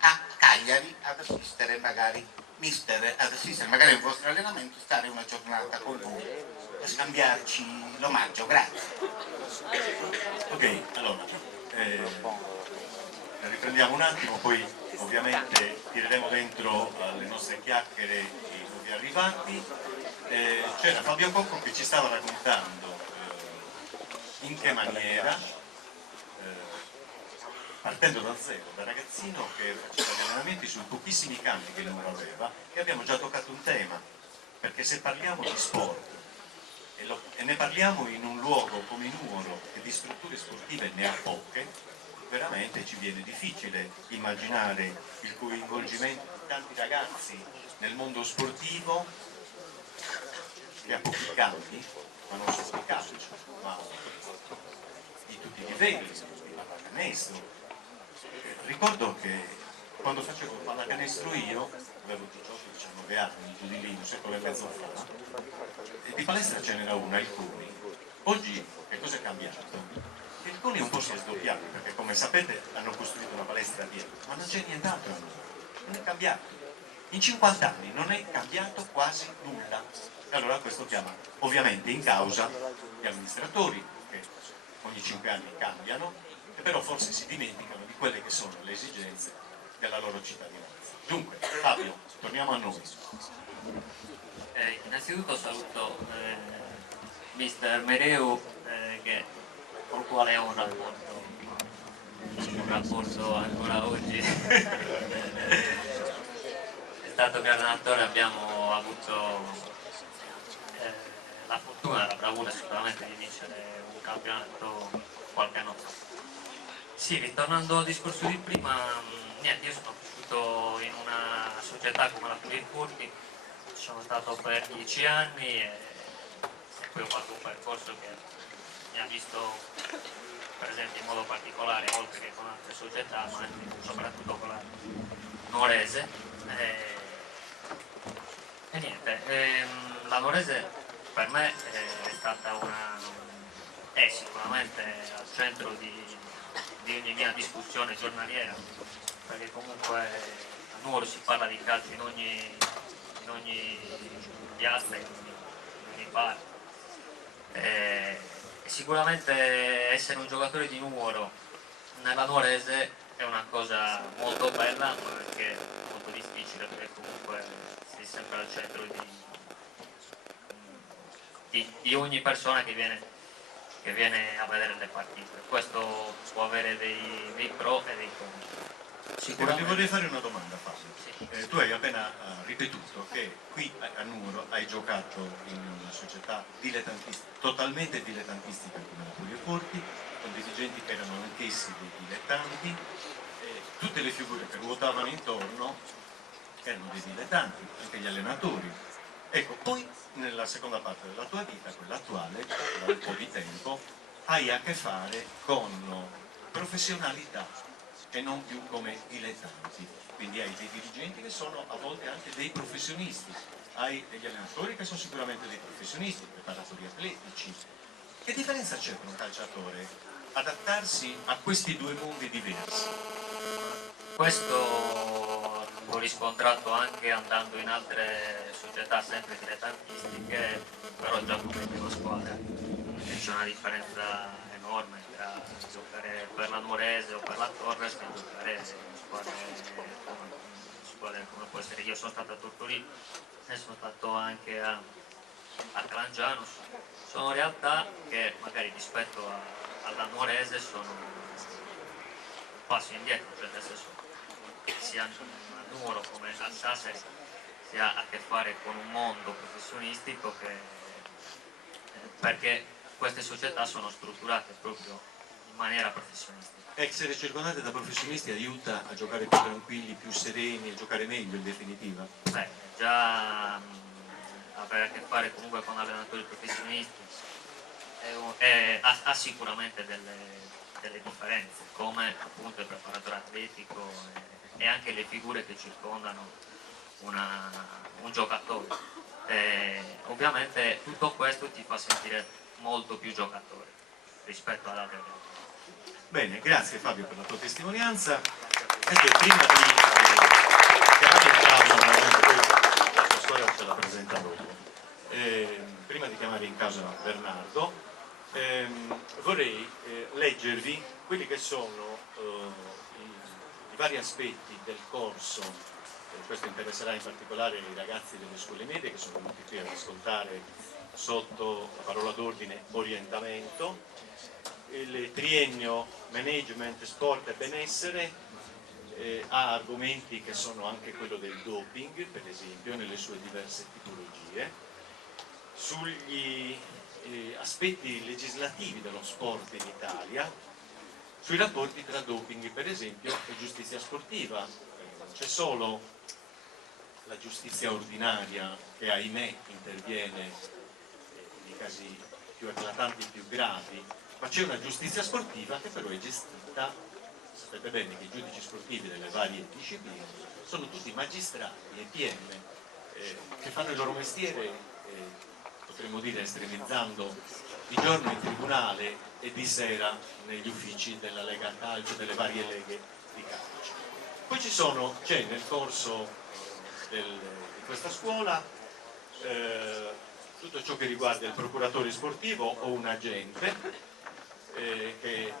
a Cagliari ad assistere magari al vostro allenamento, stare una giornata con voi e scambiarci l'omaggio. Grazie. Ok, allora riprendiamo un attimo, poi ovviamente tireremo dentro alle nostre chiacchiere i nuovi arrivati. C'era Fabio Cocco che ci stava raccontando in che maniera, partendo da zero, da ragazzino che faceva gli allenamenti sui pochissimi campi che lui aveva, e abbiamo già toccato un tema, perché se parliamo di sport e ne parliamo in un luogo come Nuoro, che di strutture sportive ne ha poche, veramente ci viene difficile immaginare il coinvolgimento di tanti ragazzi nel mondo sportivo che ha pochi campi, ma non solo di calcio, ma di tutti i livelli, di pallacanestro. Ricordo che quando facevo pallacanestro io, avevo 18-19 anni, giù di lì, un secolo e mezzo fa, e di palestra ce n'era una, il CUNI. Oggi che cosa è cambiato? Il CUNI un po' si è sdoppiato, perché come sapete hanno costruito una palestra dietro, ma non c'è nient'altro, non è cambiato. In 50 anni non è cambiato quasi nulla. E allora questo chiama ovviamente in causa gli amministratori, che ogni 5 anni cambiano, e però forse si dimenticano di quelle che sono le esigenze della loro cittadinanza. Dunque, Fabio, torniamo a noi. Innanzitutto saluto mister Mereu, col quale ho un rapporto ancora oggi. È stato mio allenatore, abbiamo avuto la fortuna e la bravura sicuramente di vincere un campionato qualche anno fa. Sì, ritornando al discorso di prima, niente, io sono cresciuto in una società come la Furti, sono stato per 10 anni e poi ho fatto un percorso che mi ha visto presente in modo particolare, oltre che con altre società, ma soprattutto con la Nuorese. E niente, la Nuorese per me è stata è sicuramente al centro di ogni mia discussione giornaliera, perché comunque a Nuoro si parla di calcio in ogni piazza, in ogni bar. Sicuramente essere un giocatore di Nuoro nella Nuorese è una cosa molto bella, ma anche molto difficile, perché comunque sei sempre al centro di ogni persona che viene a vedere le partite. Questo può avere dei pro e dei contro. Ti vorrei fare una domanda, Fabio. Sì. Tu hai appena ripetuto che qui a Nuoro hai giocato in una società totalmente dilettantistica come la Forti, con dirigenti che erano anch'essi dei dilettanti, tutte le figure che ruotavano intorno erano dei dilettanti, anche gli allenatori. Ecco, poi nella seconda parte della tua vita, quella attuale, da un po' di tempo, hai a che fare con professionalità e non più come dilettanti. Quindi hai dei dirigenti che sono a volte anche dei professionisti, hai degli allenatori che sono sicuramente dei professionisti, preparatori atletici. Che differenza c'è per un calciatore adattarsi a questi due mondi diversi? Questo l'ho riscontrato anche andando in altre società sempre dilettantistiche, però già come prima squadra. C'è una differenza enorme tra giocare per la Nuorese o per la Torres che giocare in squadre come può essere. Io sono stato a Tortorino e sono stato anche a Calangiano. Sono realtà che magari rispetto alla Nuorese sono un passo indietro, cioè nel senso sia a Nuoro come a Sassari si ha a che fare con un mondo professionistico perché queste società sono strutturate proprio in maniera professionistica. Essere circondati da professionisti aiuta a giocare più tranquilli, più sereni, a giocare meglio in definitiva? Beh, già avere a che fare comunque con allenatori professionisti ha sicuramente delle differenze, come appunto il preparatore atletico e anche le figure che circondano un giocatore. Ovviamente tutto questo ti fa sentire molto più giocatore rispetto ad altre realtà. Bene, grazie Fabio per la tua testimonianza. Prima di chiamare in causa, la tua storia ce la presenta dopo. Prima di chiamare in causa Bernardo, vorrei leggervi quelli che sono i vari aspetti del corso. Questo interesserà in particolare i ragazzi delle scuole medie che sono venuti qui ad ascoltare sotto la parola d'ordine orientamento, il triennio management, sport e benessere ha argomenti che sono anche quello del doping, per esempio, nelle sue diverse tipologie, sugli aspetti legislativi dello sport in Italia, sui rapporti tra doping, per esempio, e giustizia sportiva. C'è solo la giustizia ordinaria che, ahimè, interviene nei casi più eclatanti, più gravi, ma c'è una giustizia sportiva che però è gestita, sapete bene che i giudici sportivi delle varie discipline sono tutti magistrati e PM che fanno il loro mestiere, potremmo dire estremizzando, di giorno in tribunale e di sera negli uffici della Lega Calcio, delle varie leghe di calcio. Poi c'è nel corso di questa scuola tutto ciò che riguarda il procuratore sportivo o un agente che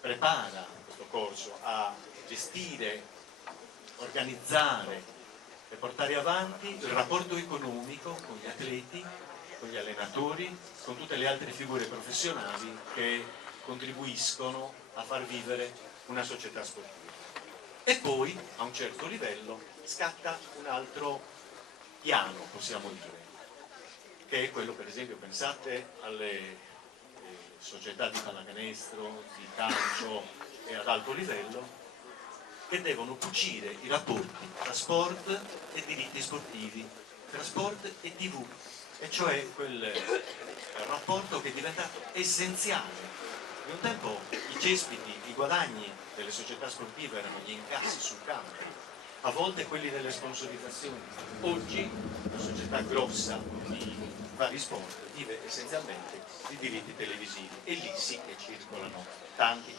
prepara questo corso a gestire, organizzare e portare avanti il rapporto economico con gli atleti, con gli allenatori, con tutte le altre figure professionali che contribuiscono a far vivere una società sportiva. E poi, a un certo livello, scatta un altro piano, possiamo dire, che è quello, per esempio, pensate alle società di pallacanestro, di calcio e ad alto livello, che devono cucire i rapporti tra sport e diritti sportivi, tra sport e TV, e cioè quel rapporto che è diventato essenziale. In un tempo i cespiti, i guadagni delle società sportive erano gli incassi sul campo, a volte quelli delle sponsorizzazioni. Oggi una società grossa di vari sport vive essenzialmente di diritti televisivi, e lì sì che circolano tanti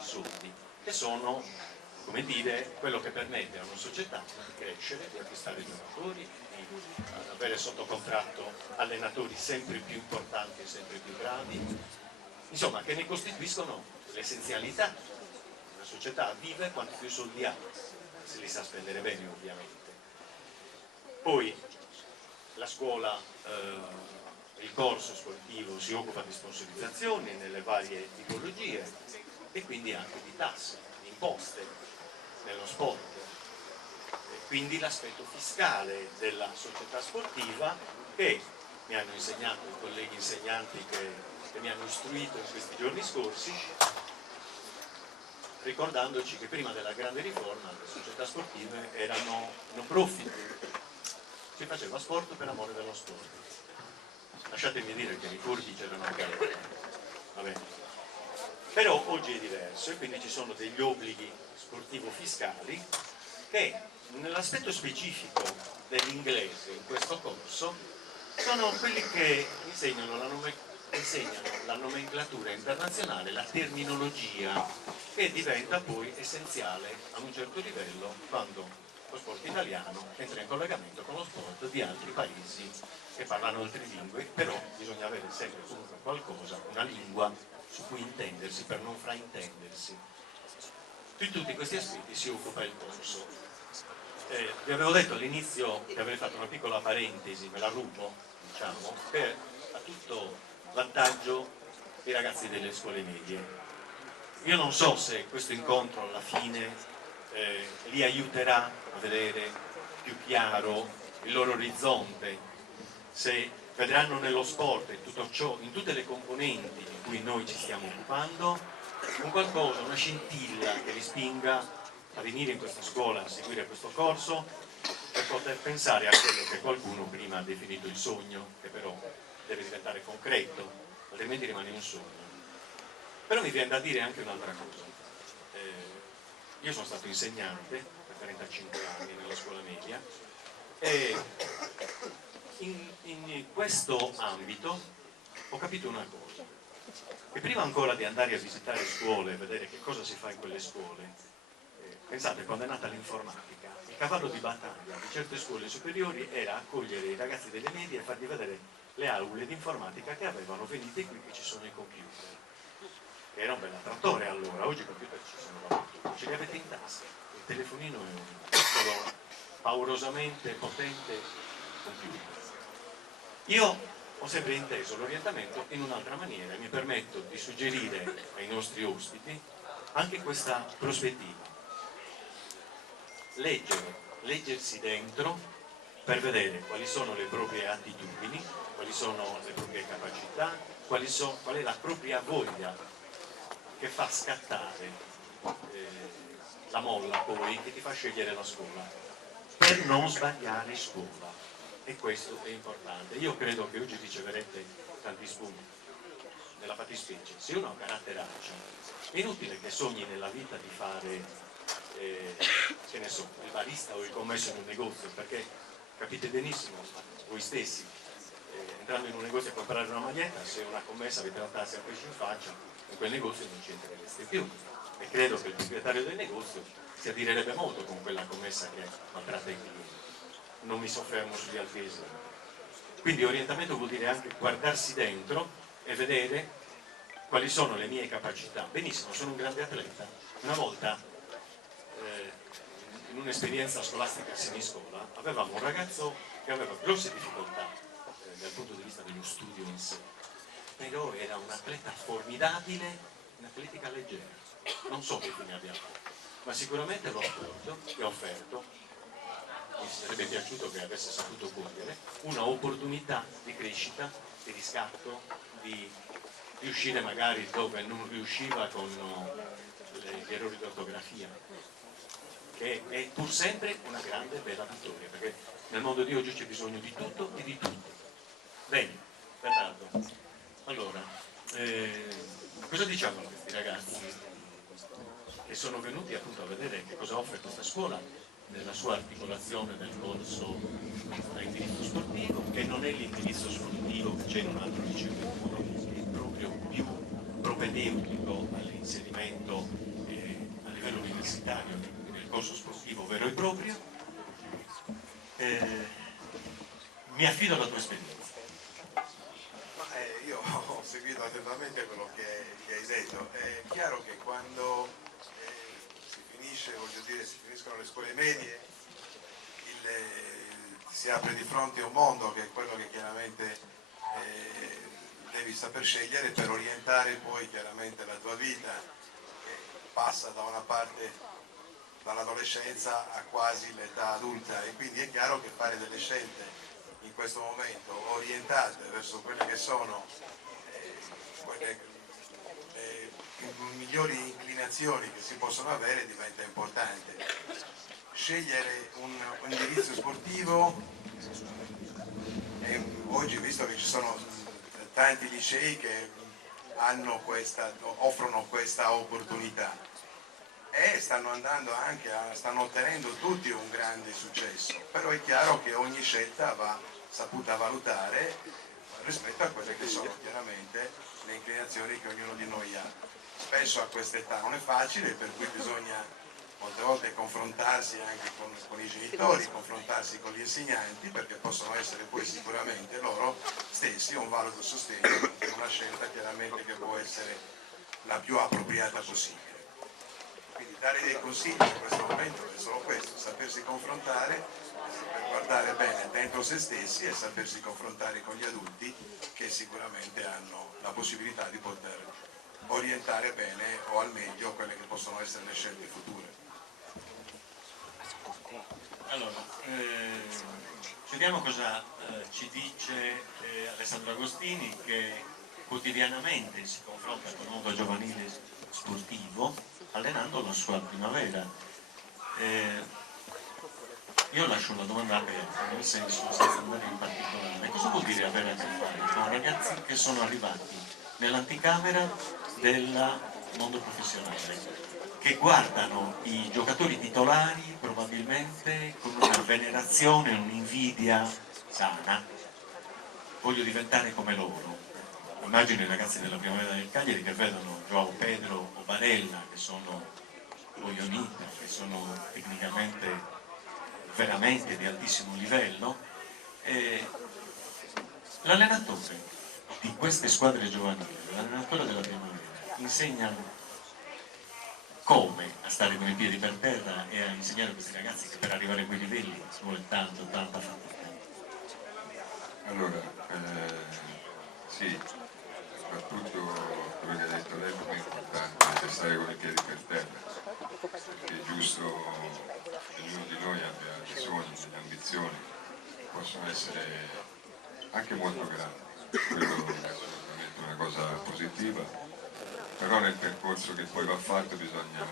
soldi, che sono, come dire, quello che permette a una società di crescere, di acquistare giocatori, di avere sotto contratto allenatori sempre più importanti e sempre più bravi, insomma, che ne costituiscono l'essenzialità. Una società vive quanti più soldi ha, se li sa spendere bene, ovviamente. Poi la scuola, il corso sportivo si occupa di sponsorizzazioni nelle varie tipologie, e quindi anche di tasse, di imposte nello sport. E quindi l'aspetto fiscale della società sportiva, che mi hanno insegnato i colleghi insegnanti che mi hanno istruito in questi giorni scorsi, ricordandoci che prima della grande riforma le società sportive erano no profit, si faceva sport per amore dello sport. Lasciatemi dire che i furbi c'erano anche allora, va bene. Però oggi è diverso, e quindi ci sono degli obblighi sportivo-fiscali che, nell'aspetto specifico dell'inglese in questo corso, sono quelli che insegnano la nomenclatura internazionale, la terminologia, che diventa poi essenziale a un certo livello quando lo sport italiano entra in collegamento con lo sport di altri paesi che parlano altre lingue, però bisogna avere sempre comunque qualcosa, una lingua su cui intendersi per non fraintendersi. Di tutti questi aspetti si occupa il corso. Vi avevo detto all'inizio che avrei fatto una piccola parentesi, me la rubo, diciamo, a tutto vantaggio dei ragazzi delle scuole medie. Io non so se questo incontro alla fine li aiuterà a vedere più chiaro il loro orizzonte, se vedranno nello sport e tutto ciò, in tutte le componenti di cui noi ci stiamo occupando, un qualcosa, una scintilla che li spinga a venire in questa scuola, a seguire questo corso, per poter pensare a quello che qualcuno prima ha definito il sogno, che però deve diventare concreto, altrimenti rimane un sogno. Però mi viene da dire anche un'altra cosa. Io sono stato insegnante per 35 anni nella scuola media, e in questo ambito ho capito una cosa, che prima ancora di andare a visitare scuole e vedere che cosa si fa in quelle scuole, pensate, quando è nata l'informatica, il cavallo di battaglia di certe scuole superiori era accogliere i ragazzi delle medie e fargli vedere le aule di informatica che avevano, venite qui che ci sono i computer. Era un bel attrattore allora, oggi i computer ci sono dappertutto, ce li avete in tasca, il telefonino è un piccolo, paurosamente potente computer. Io ho sempre inteso l'orientamento in un'altra maniera, e mi permetto di suggerire ai nostri ospiti anche questa prospettiva. Leggersi dentro per vedere quali sono le proprie attitudini, quali sono le proprie capacità, qual è la propria voglia che fa scattare la molla poi, che ti fa scegliere la scuola, per non sbagliare scuola. E questo è importante. Io credo che oggi riceverete tanti spunti nella fattispecie. Se uno ha caratteraccio, è inutile che sogni nella vita di fare che ne so, il barista o il commesso in un negozio, perché capite benissimo voi stessi, entrando in un negozio a comprare una maglietta, se una commessa vi trattasse a pesce in faccia, in quel negozio non ci entrereste più, e credo che il proprietario del negozio si adirerebbe molto con quella commessa che maltratta i clienti. Non mi soffermo sugli altri esempi. Quindi orientamento vuol dire anche guardarsi dentro e vedere quali sono le mie capacità. Benissimo, sono un grande atleta. Una volta in un'esperienza scolastica a semiscola avevamo un ragazzo che aveva grosse difficoltà dal punto di vista dello studio in sé, però era un atleta formidabile in atletica leggera. Non so che fine abbia fatto, ma sicuramente lo sport gli ha offerto mi sarebbe piaciuto che avesse saputo cogliere, una opportunità di crescita, di riscatto, di riuscire magari dove non riusciva con gli errori di ortografia, che è pur sempre una grande bella vittoria, perché nel mondo di oggi c'è bisogno di tutto e di tutto. Bene, Bernardo, allora, cosa diciamo a questi ragazzi che sono venuti appunto a vedere che cosa offre questa scuola nella sua articolazione del corso a indirizzo sportivo, che non è l'indirizzo sportivo che c'è in un altro liceo del Muro, che è proprio più propedeutico all'inserimento a livello universitario nel corso sportivo vero e proprio. Mi affido alla tua esperienza. Io ho seguito attentamente quello che hai detto. È chiaro che quando si finisce, voglio dire, si finiscono le scuole medie, si apre di fronte a un mondo che è quello che chiaramente devi saper scegliere per orientare poi chiaramente la tua vita, che passa da una parte dall'adolescenza a quasi l'età adulta, e quindi è chiaro che fare delle scelte in questo momento orientate verso quelle che sono le migliori inclinazioni che si possono avere diventa importante. Scegliere un indirizzo sportivo, oggi visto che ci sono tanti licei che offrono questa opportunità e stanno ottenendo tutti un grande successo, però è chiaro che ogni scelta va saputa valutare rispetto a quelle che sono chiaramente le inclinazioni che ognuno di noi ha. Spesso a quest'età non è facile, per cui bisogna molte volte confrontarsi anche con i genitori, confrontarsi con gli insegnanti, perché possono essere poi sicuramente loro stessi un valido sostegno per una scelta chiaramente che può essere la più appropriata possibile. Quindi dare dei consigli in questo momento è solo questo, sapersi confrontare, saper guardare bene dentro se stessi e sapersi confrontare con gli adulti che sicuramente hanno la possibilità di poter orientare bene o al meglio quelle che possono essere le scelte future. Allora, vediamo cosa ci dice Alessandro Agostini, che quotidianamente si confronta con il mondo giovanile sportivo allenando la sua primavera. Io lascio la domanda aperta, nel senso, senza andare in particolare, cosa vuol dire avere a che fare con ragazzi che sono arrivati nell'anticamera del mondo professionale, che guardano i giocatori titolari probabilmente con una venerazione, un'invidia sana, voglio diventare come loro. Immagino i ragazzi della primavera del Cagliari che vedono Joao Pedro o Barella, che sono Boionita, che sono tecnicamente veramente di altissimo livello, e l'allenatore di queste squadre giovanili, l'allenatore della primavera, insegna come a stare con i piedi per terra e a insegnare a questi ragazzi che per arrivare a quei livelli ci vuole tanta fatica. Allora, sì, soprattutto quello che ha detto lei è importante, stare con i piedi per terra, perché è giusto che ognuno di noi abbia dei sogni, delle ambizioni, che possono essere anche molto grandi, quello è assolutamente una cosa positiva, però nel percorso che poi va fatto bisogna,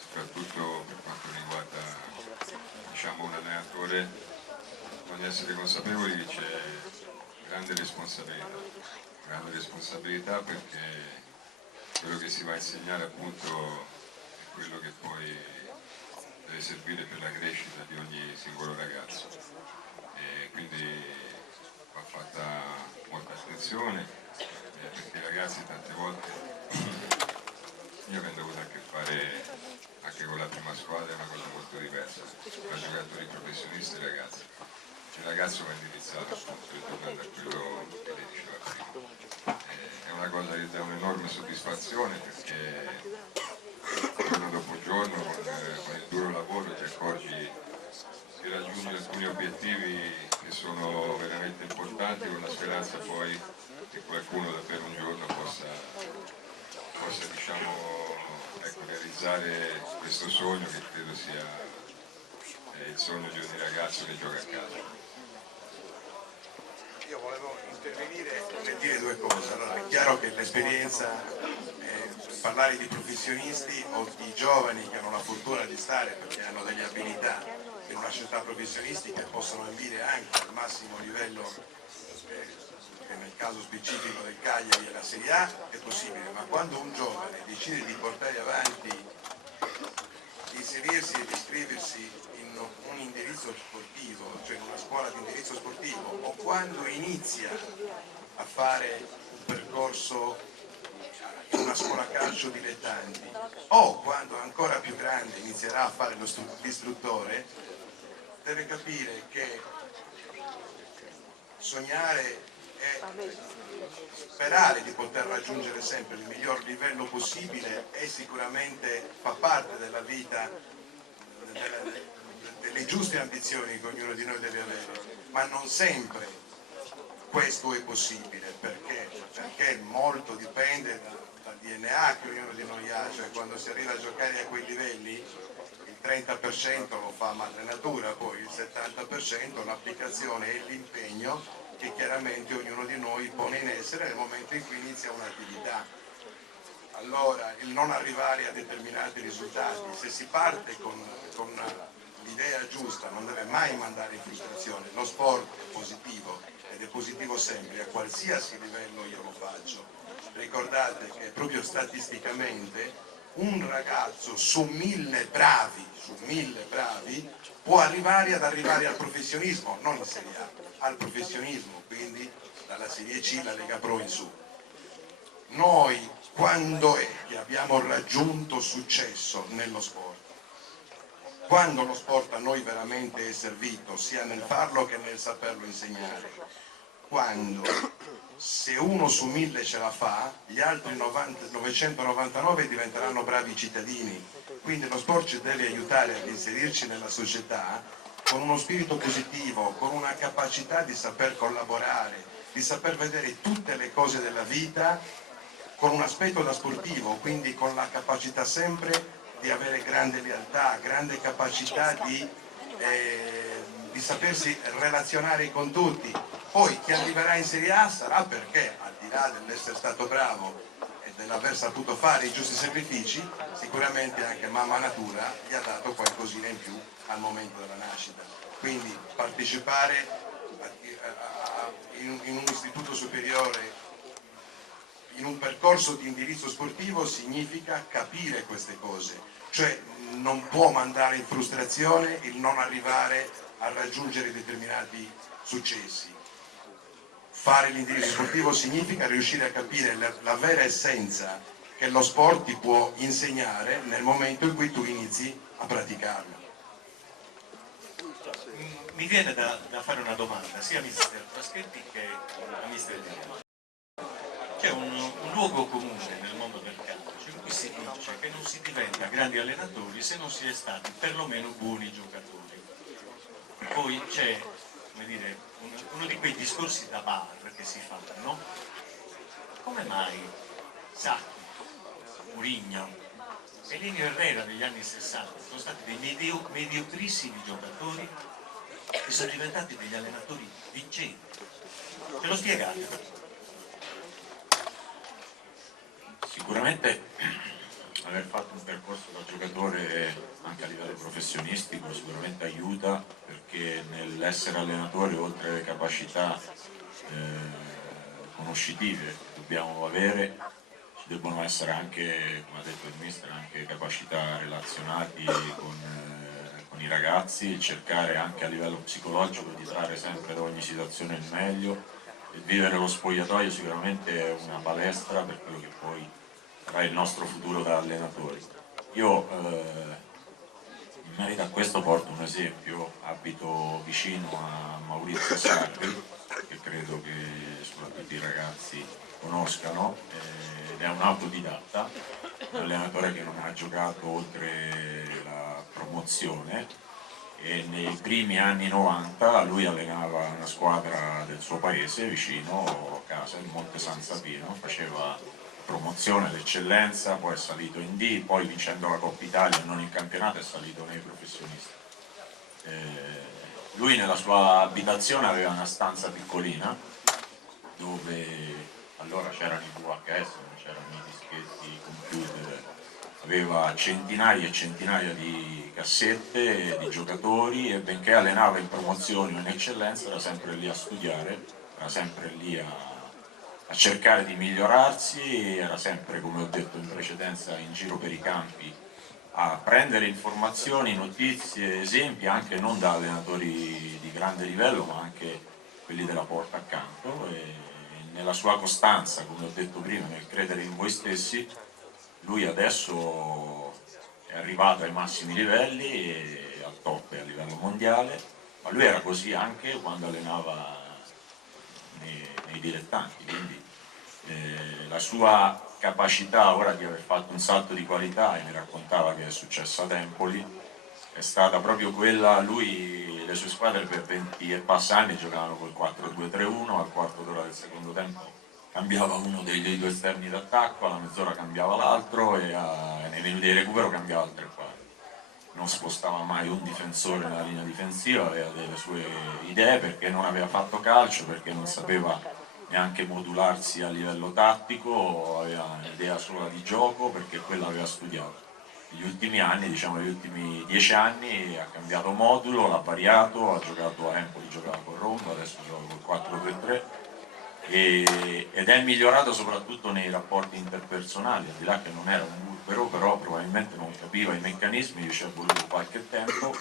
soprattutto per quanto riguarda diciamo, un allenatore, bisogna essere consapevoli che c'è grande responsabilità perché quello che si va a insegnare appunto è quello che poi deve servire per la crescita di ogni singolo ragazzo e quindi va fatta molta attenzione perché i ragazzi tante volte, io avendo avuto a che fare anche con la prima squadra è una cosa molto diversa tra giocatori professionisti e ragazzi. Il ragazzo va indirizzato appunto, ritornando a quello che lei diceva prima. È una cosa che dà un'enorme soddisfazione perché giorno dopo giorno con il duro lavoro ti accorgi che raggiungi alcuni obiettivi che sono veramente importanti con la speranza poi che qualcuno per un giorno possa diciamo, ecco, realizzare questo sogno che credo sia è il sogno di ogni ragazzo che gioca a calcio. Io volevo intervenire per dire due cose. Allora, è chiaro che l'esperienza, parlare di professionisti o di giovani che hanno la fortuna di stare perché hanno delle abilità in una società professionistica e possono ambire anche al massimo livello, che nel caso specifico del Cagliari e la Serie A è possibile, ma quando un giovane decide di portare avanti, di inserirsi e di iscriversi in un indirizzo sportivo, cioè in una scuola di indirizzo sportivo, o quando inizia a fare un percorso in una scuola calcio dilettanti, o quando ancora più grande inizierà a fare l'istruttore, deve capire che sognare e sperare di poter raggiungere sempre il miglior livello possibile è sicuramente, fa parte della vita, delle giuste ambizioni che ognuno di noi deve avere, ma non sempre questo è possibile, perché molto dipende dal DNA che ognuno di noi ha, cioè quando si arriva a giocare a quei livelli il 30% lo fa madre natura, poi il 70% l'applicazione e l'impegno che chiaramente ognuno di noi pone in essere nel momento in cui inizia un'attività. Allora, il non arrivare a determinati risultati, se si parte con l'idea giusta, non deve mai mandare in frustrazione. Lo sport è positivo ed è positivo sempre, a qualsiasi livello io lo faccio. Ricordate che proprio statisticamente un ragazzo su 1000 bravi, può arrivare al professionismo, non in Serie A, al professionismo, quindi dalla Serie C, la Lega Pro in su. Noi quando è che abbiamo raggiunto successo nello sport? Quando lo sport a noi veramente è servito, sia nel farlo che nel saperlo insegnare. Quando, se uno su 1000 ce la fa, gli altri 999 diventeranno bravi cittadini. Quindi lo sport ci deve aiutare ad inserirci nella società con uno spirito positivo, con una capacità di saper collaborare, di saper vedere tutte le cose della vita con un aspetto da sportivo, quindi con la capacità sempre di avere grande lealtà, grande capacità di sapersi relazionare con tutti. Poi chi arriverà in Serie A sarà perché, al di là dell'essere stato bravo e dell'aver saputo fare i giusti sacrifici, sicuramente anche mamma natura gli ha dato qualcosina in più al momento della nascita. Quindi partecipare in un istituto superiore, in un percorso di indirizzo sportivo, significa capire queste cose, cioè non può mandare in frustrazione il non arrivare a raggiungere determinati successi. Fare l'indirizzo sportivo significa riuscire a capire la vera essenza che lo sport ti può insegnare nel momento in cui tu inizi a praticarlo. Mi viene da fare una domanda sia a mister Fraschetti che a mister Diamo. C'è un luogo comune nel mondo del calcio in cui si dice che non si diventa grandi allenatori se non si è stati perlomeno buoni giocatori. Poi c'è, come dire, uno di quei discorsi da bar che si fanno. Come mai Sacchi, Mourinho e Lino Herrera negli anni 60 sono stati dei mediocrissimi giocatori e sono diventati degli allenatori vincenti? Ce lo spiegate? Sicuramente aver fatto un percorso da giocatore anche a livello professionistico sicuramente aiuta, perché nell'essere allenatore, oltre alle capacità conoscitive che dobbiamo avere, ci debbono essere anche, come ha detto il mister, anche capacità relazionali con i ragazzi, cercare anche a livello psicologico di trarre sempre da ogni situazione il meglio. E vivere lo spogliatoio sicuramente è una palestra per quello che poi sarà il nostro futuro da allenatori. Io in merito a questo porto un esempio: abito vicino a Maurizio Sarri, che credo che soprattutto i ragazzi conoscano, ed è un autodidatta, un allenatore che non ha giocato oltre la promozione, e nei primi anni 90 lui allenava una squadra del suo paese vicino a casa, il Monte San Sapino, faceva promozione d'eccellenza, poi è salito in D, poi vincendo la Coppa Italia non in campionato è salito nei professionisti. Lui nella sua abitazione aveva una stanza piccolina dove allora c'erano i VHS, c'erano i dischetti, i computer, aveva centinaia e centinaia di cassette di giocatori e benché allenava in promozione o in eccellenza era sempre lì a studiare, era sempre lì a cercare di migliorarsi, era sempre, come ho detto in precedenza, in giro per i campi a prendere informazioni, notizie, esempi anche non da allenatori di grande livello ma anche quelli della porta accanto, e nella sua costanza, come ho detto prima, nel credere in voi stessi, lui adesso è arrivato ai massimi livelli e al top a livello mondiale, ma lui era così anche quando allenava nei dilettanti, quindi la sua capacità ora di aver fatto un salto di qualità, e mi raccontava che è successo ad Empoli, è stata proprio quella. Lui, le sue squadre per 20 e passa anni giocavano col 4-2-3-1, al quarto d'ora del secondo tempo cambiava uno dei due esterni d'attacco, alla mezz'ora cambiava l'altro e nei minuti di recupero cambiava il tre quarti. Non spostava mai un difensore nella linea difensiva, aveva delle sue idee perché non aveva fatto calcio, perché non sapeva neanche modularsi a livello tattico, aveva un'idea sola di gioco perché quella aveva studiato. Negli ultimi anni, diciamo negli ultimi 10 anni, ha cambiato modulo, l'ha variato, ha giocato a Empoli, giocava con Roma, adesso gioca col 4-2-3 ed è migliorato soprattutto nei rapporti interpersonali, al di là che non era un burbero, però probabilmente non capiva i meccanismi, ci è voluto qualche tempo,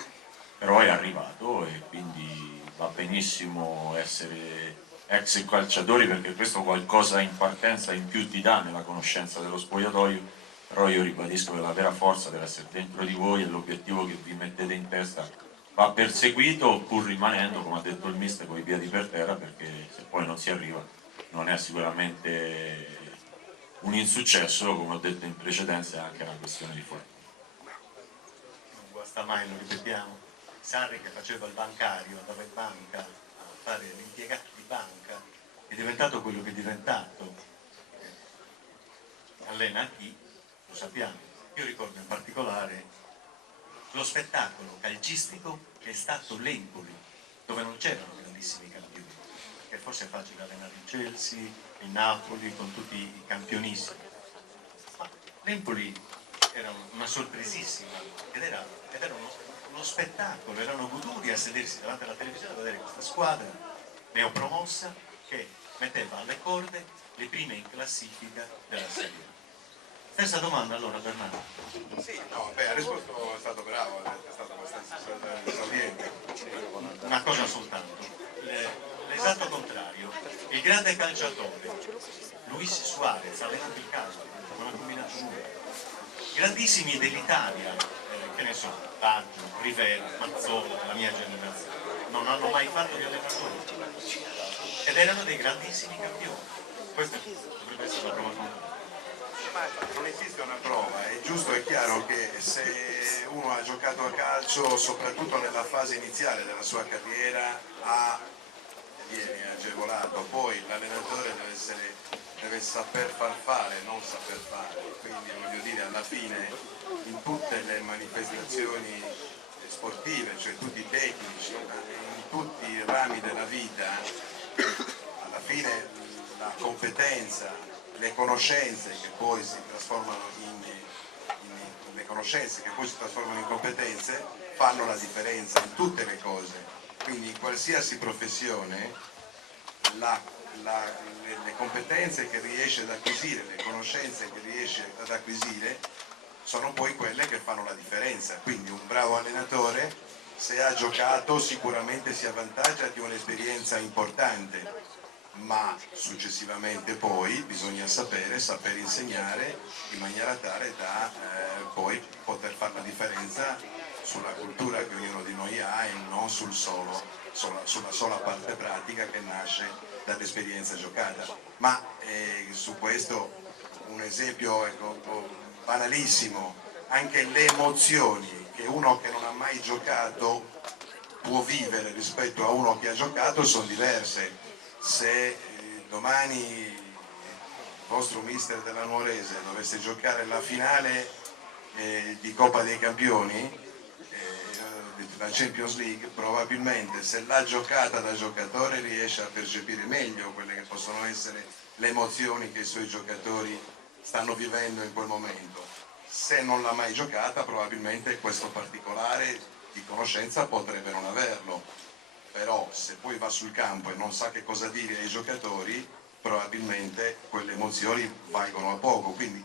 però è arrivato e quindi va benissimo essere ex calciatori perché questo qualcosa in partenza in più ti dà nella conoscenza dello spogliatoio, però io ribadisco che la vera forza deve essere dentro di voi e l'obiettivo che vi mettete in testa va perseguito pur rimanendo, come ha detto il mister, con i piedi per terra, perché se poi non si arriva non è sicuramente un insuccesso, come ho detto in precedenza, è anche una questione di fortuna. Non guasta mai, lo ripetiamo. Sarri che faceva il bancario, andava in banca a fare l'impiegato di banca, è diventato quello che è diventato. Allena chi? Lo sappiamo. Io ricordo in particolare lo spettacolo calcistico che è stato l'Empoli, dove non c'erano grandissimi campioni, perché forse è facile allenare il Chelsea, il Napoli, con tutti i campionissimi. Ma l'Empoli era una sorpresissima, ed era uno spettacolo, erano goduria a sedersi davanti alla televisione a vedere questa squadra neopromossa che metteva alle corde le prime in classifica della Serie A. Stessa domanda allora Bernardo. Sì, no, beh, ha risposto, è stato bravo, è stato abbastanza esauriente. Una cosa soltanto, l'esatto contrario, il grande calciatore Luis Suarez ha allenato il calcio, non ha combinato nulla. Grandissimi dell'Italia, che ne so, Baggio, Rivera, Mazzola, della mia generazione, non hanno mai fatto gli allenatori ed erano dei grandissimi campioni. Questa dovrebbe essere la prova contraria. Non esiste una prova, è giusto e chiaro che se uno ha giocato a calcio, soprattutto nella fase iniziale della sua carriera, viene agevolato, poi l'allenatore deve saper far fare, non saper fare, quindi voglio dire alla fine in tutte le manifestazioni sportive, cioè tutti i tecnici, in tutti i rami della vita, alla fine la competenza, le conoscenze che poi si trasformano le conoscenze che poi si trasformano in competenze fanno la differenza in tutte le cose, quindi in qualsiasi professione le competenze che riesce ad acquisire, le conoscenze che riesce ad acquisire sono poi quelle che fanno la differenza, quindi un bravo allenatore se ha giocato sicuramente si avvantaggia di un'esperienza importante, ma successivamente poi bisogna saper insegnare in maniera tale da poi poter fare la differenza sulla cultura che ognuno di noi ha e non sulla sola parte pratica che nasce dall'esperienza giocata. Ma su questo un esempio banalissimo, anche le emozioni che uno che non ha mai giocato può vivere rispetto a uno che ha giocato sono diverse. Se domani il vostro mister della Nuorese dovesse giocare la finale di Coppa dei Campioni, la Champions League, probabilmente se l'ha giocata da giocatore riesce a percepire meglio quelle che possono essere le emozioni che i suoi giocatori stanno vivendo in quel momento. Se non l'ha mai giocata, probabilmente questo particolare di conoscenza potrebbe non averlo, però se poi va sul campo e non sa che cosa dire ai giocatori, probabilmente quelle emozioni valgono a poco, quindi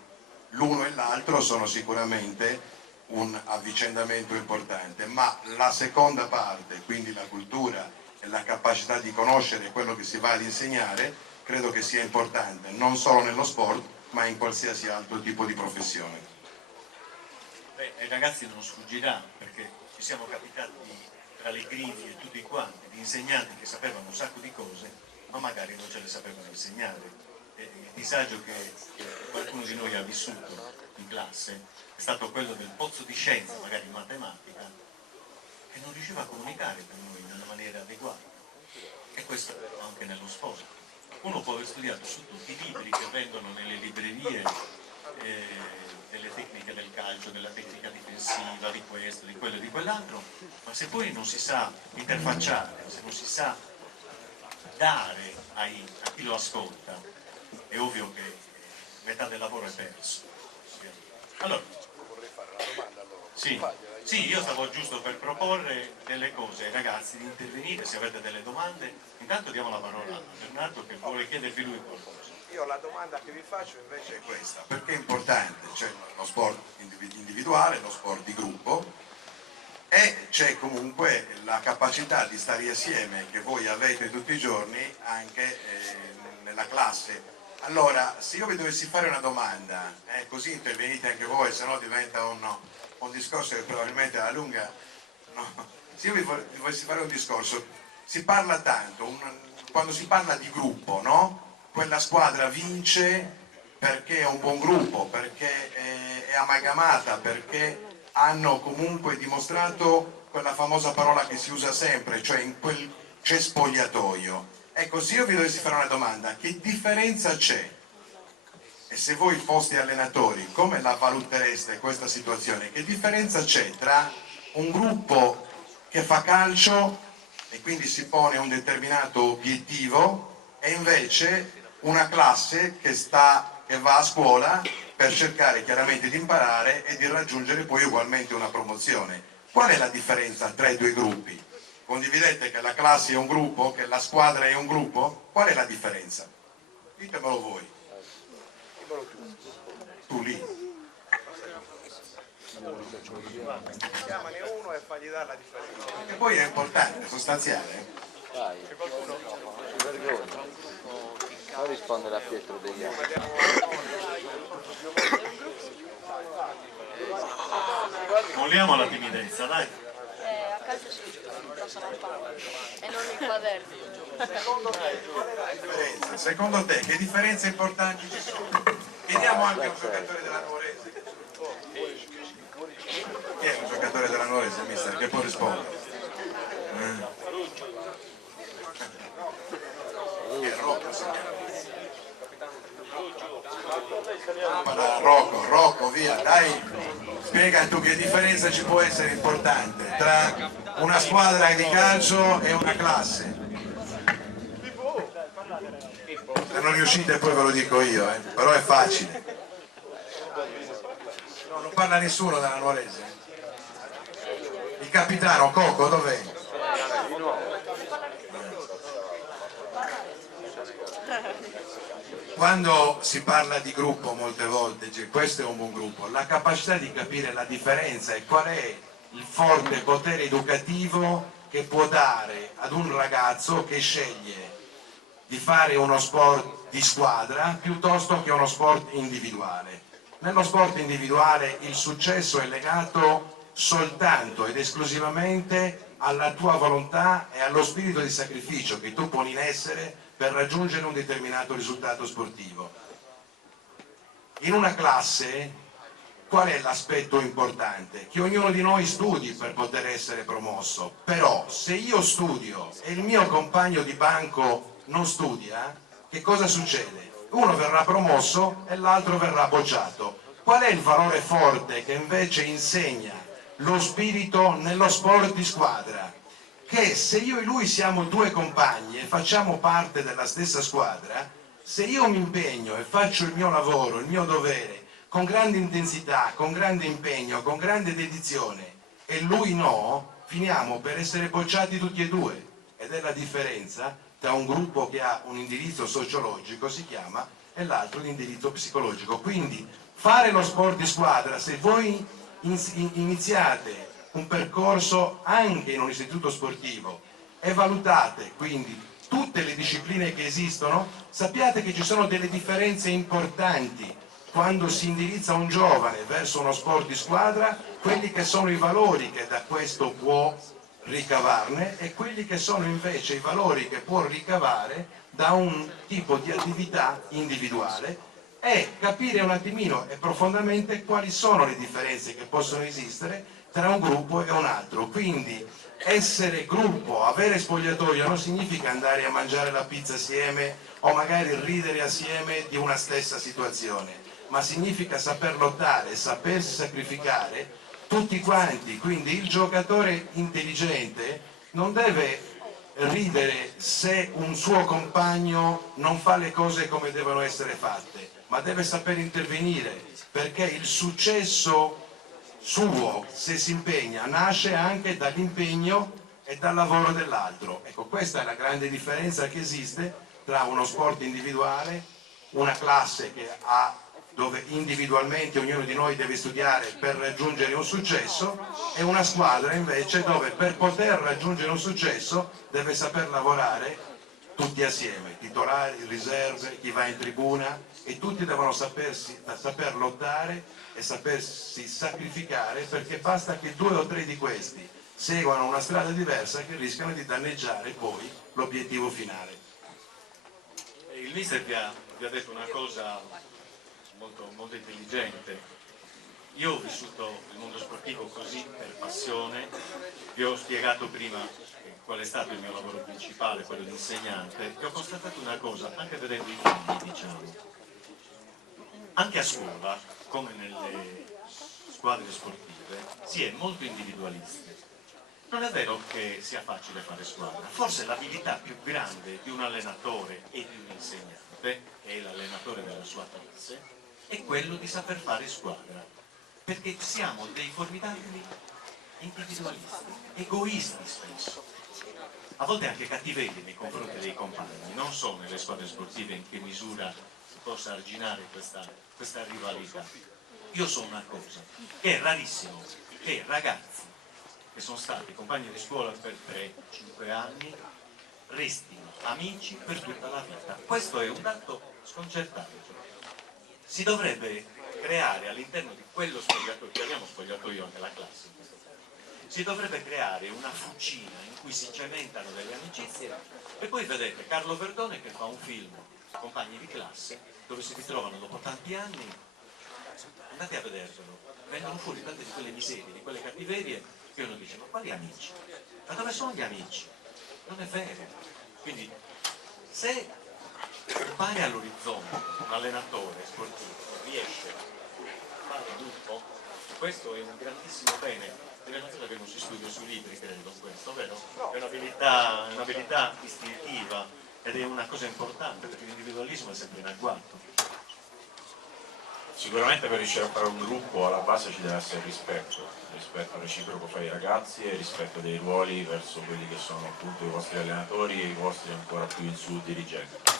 l'uno e l'altro sono sicuramente un avvicendamento importante, ma la seconda parte, quindi la cultura e la capacità di conoscere quello che si va ad insegnare, credo che sia importante, non solo nello sport, ma in qualsiasi altro tipo di professione. Beh, ai ragazzi non sfuggirà, perché ci siamo capitati tra le griglie tutti quanti, di insegnanti che sapevano un sacco di cose, ma magari non ce le sapevano insegnare. E il disagio che qualcuno di noi ha vissuto in classe è stato quello del pozzo di scienza, magari in matematica, che non riusciva a comunicare per noi nella maniera adeguata. E questo anche nello sport. Uno può aver studiato su tutti i libri che vendono nelle librerie delle tecniche del calcio, della tecnica difensiva, di questo, di quello e di quell'altro, ma se poi non si sa interfacciare, se non si sa dare a chi lo ascolta, è ovvio che metà del lavoro è perso. Allora, sì, io stavo giusto per proporre delle cose ai ragazzi di intervenire, se avete delle domande. Intanto diamo la parola a Bernardo che vuole chiedervi lui qualcosa. Io la domanda che vi faccio invece è questa, perché è importante, c'è lo sport individuale, lo sport di gruppo e c'è comunque la capacità di stare assieme che voi avete tutti i giorni anche nella classe. Allora, se io vi dovessi fare una domanda, così intervenite anche voi, se no diventa un discorso che probabilmente alla lunga, no. Se io vi volessi fare un discorso, si parla tanto, quando si parla di gruppo, no? Quella squadra vince perché è un buon gruppo, perché è amalgamata, perché hanno comunque dimostrato quella famosa parola che si usa sempre, cioè in quel c'è spogliatoio. Ecco, se io vi dovessi fare una domanda, che differenza c'è? E se voi foste allenatori, come la valutereste questa situazione? Che differenza c'è tra un gruppo che fa calcio e quindi si pone un determinato obiettivo e invece una classe che va a scuola per cercare chiaramente di imparare e di raggiungere poi ugualmente una promozione? Qual è la differenza tra i due gruppi? Condividete che la classe è un gruppo, che la squadra è un gruppo? Qual è la differenza? Ditemelo voi. Tu lì. Chiamane uno e fagli dare la differenza. E poi è importante, sostanziale. Dai, non rispondere a Pietro degli altri. Molliamo la timidezza, dai. A calcio si passano il palo e non il quaderno. Secondo te che differenze importanti ci sono? Chiediamo anche a un giocatore della Nuorese. Chi è un giocatore della Nuorese, mister, che può rispondere? Rocco, via, dai, spiega tu che differenza ci può essere importante tra una squadra di calcio e una classe. Se non riuscite poi ve lo dico io, però è facile. No, non parla nessuno della Nuorese. Il capitano Cocco dov'è? Quando si parla di gruppo molte volte, cioè, questo è un buon gruppo, la capacità di capire la differenza e qual è il forte potere educativo che può dare ad un ragazzo che sceglie di fare uno sport di squadra piuttosto che uno sport individuale. Nello sport individuale il successo è legato soltanto ed esclusivamente alla tua volontà e allo spirito di sacrificio che tu poni in essere per raggiungere un determinato risultato sportivo. In una classe qual è l'aspetto importante? Che ognuno di noi studi per poter essere promosso, però se io studio e il mio compagno di banco non studia, che cosa succede? Uno verrà promosso e l'altro verrà bocciato. Qual è il valore forte che invece insegna lo spirito nello sport di squadra, che se io e lui siamo due compagni e facciamo parte della stessa squadra, se io mi impegno e faccio il mio lavoro, il mio dovere, con grande intensità, con grande impegno, con grande dedizione, e lui no, finiamo per essere bocciati tutti e due. Ed è la differenza tra un gruppo che ha un indirizzo sociologico, si chiama, e l'altro l'indirizzo psicologico. Quindi fare lo sport di squadra, se voi iniziate un percorso anche in un istituto sportivo e valutate quindi tutte le discipline che esistono, sappiate che ci sono delle differenze importanti quando si indirizza un giovane verso uno sport di squadra, quelli che sono i valori che da questo può ricavarne e quelli che sono invece i valori che può ricavare da un tipo di attività individuale, e capire un attimino e profondamente quali sono le differenze che possono esistere tra un gruppo e un altro. Quindi essere gruppo, avere spogliatoio non significa andare a mangiare la pizza assieme o magari ridere assieme di una stessa situazione, ma significa saper lottare, sapersi sacrificare tutti quanti. Quindi il giocatore intelligente non deve ridere se un suo compagno non fa le cose come devono essere fatte, ma deve saper intervenire, perché il successo suo, se si impegna, nasce anche dall'impegno e dal lavoro dell'altro. Ecco, questa è la grande differenza che esiste tra uno sport individuale, una classe che ha, dove individualmente ognuno di noi deve studiare per raggiungere un successo, e una squadra invece dove per poter raggiungere un successo deve saper lavorare tutti assieme, titolari, riserve, chi va in tribuna, e tutti devono saper lottare e sapersi sacrificare, perché basta che 2 o 3 di questi seguano una strada diversa che rischiano di danneggiare poi l'obiettivo finale. Il mister vi ha detto una cosa molto intelligente. Io ho vissuto il mondo sportivo così, per passione. Vi ho spiegato prima qual è stato il mio lavoro principale, quello di insegnante, e ho constatato una cosa, anche vedendo i figli, diciamo. Anche a scuola, come nelle squadre sportive, si è molto individualisti. Non è vero che sia facile fare squadra, forse l'abilità più grande di un allenatore e di un insegnante, che è l'allenatore della sua classe, è quello di saper fare squadra, perché siamo dei formidabili individualisti, egoisti spesso, a volte anche cattivelli nei confronti dei compagni. Non so nelle squadre sportive in che misura si possa arginare questa rivalità. Io so una cosa, che è rarissimo, che ragazzi che sono stati compagni di scuola per 3-5 anni restino amici per tutta la vita. Questo è un dato sconcertante. Si dovrebbe creare all'interno di quello spogliatoio, chiamiamo spogliatoio anche la classe in questo caso, si dovrebbe creare una fucina in cui si cementano delle amicizie, e poi vedete Carlo Verdone che fa un film, compagni di classe, dove si ritrovano dopo tanti anni, andate a vedervelo, vengono fuori tante di quelle miserie, di quelle cattiverie, che uno dice: ma quali amici? Ma dove sono gli amici? Non è vero. Quindi se compare all'orizzonte un allenatore sportivo riesce a fare gruppo, questo è un grandissimo bene. È una cosa che non si studia sui libri, credo, questo, vero? È un'abilità istintiva, ed è una cosa importante, perché l'individualismo è sempre in agguato. Sicuramente per riuscire a fare un gruppo alla base ci deve essere rispetto reciproco fra i ragazzi e rispetto dei ruoli verso quelli che sono appunto i vostri allenatori e i vostri ancora più in su dirigenti.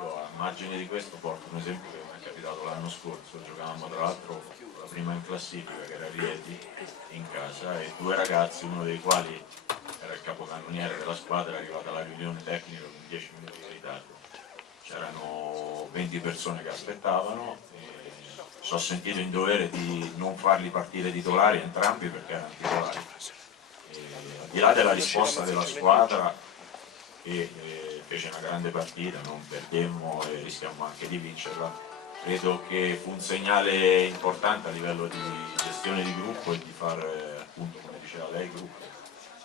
Io a margine di questo porto un esempio che mi è capitato l'anno scorso. Giocavamo tra l'altro la prima in classifica, che era Rieti, in casa, e 2 ragazzi, uno dei quali era il capocannoniere della squadra, è arrivato alla riunione tecnica con 10 minuti di ritardo. C'erano 20 persone che aspettavano e ci ho sentito in dovere di non farli partire titolari entrambi, perché erano titolari. Al di là della risposta della squadra, che fece una grande partita, non perdemmo e rischiamo anche di vincerla, credo che fu un segnale importante a livello di gestione di gruppo e di fare, appunto, come diceva lei, gruppo.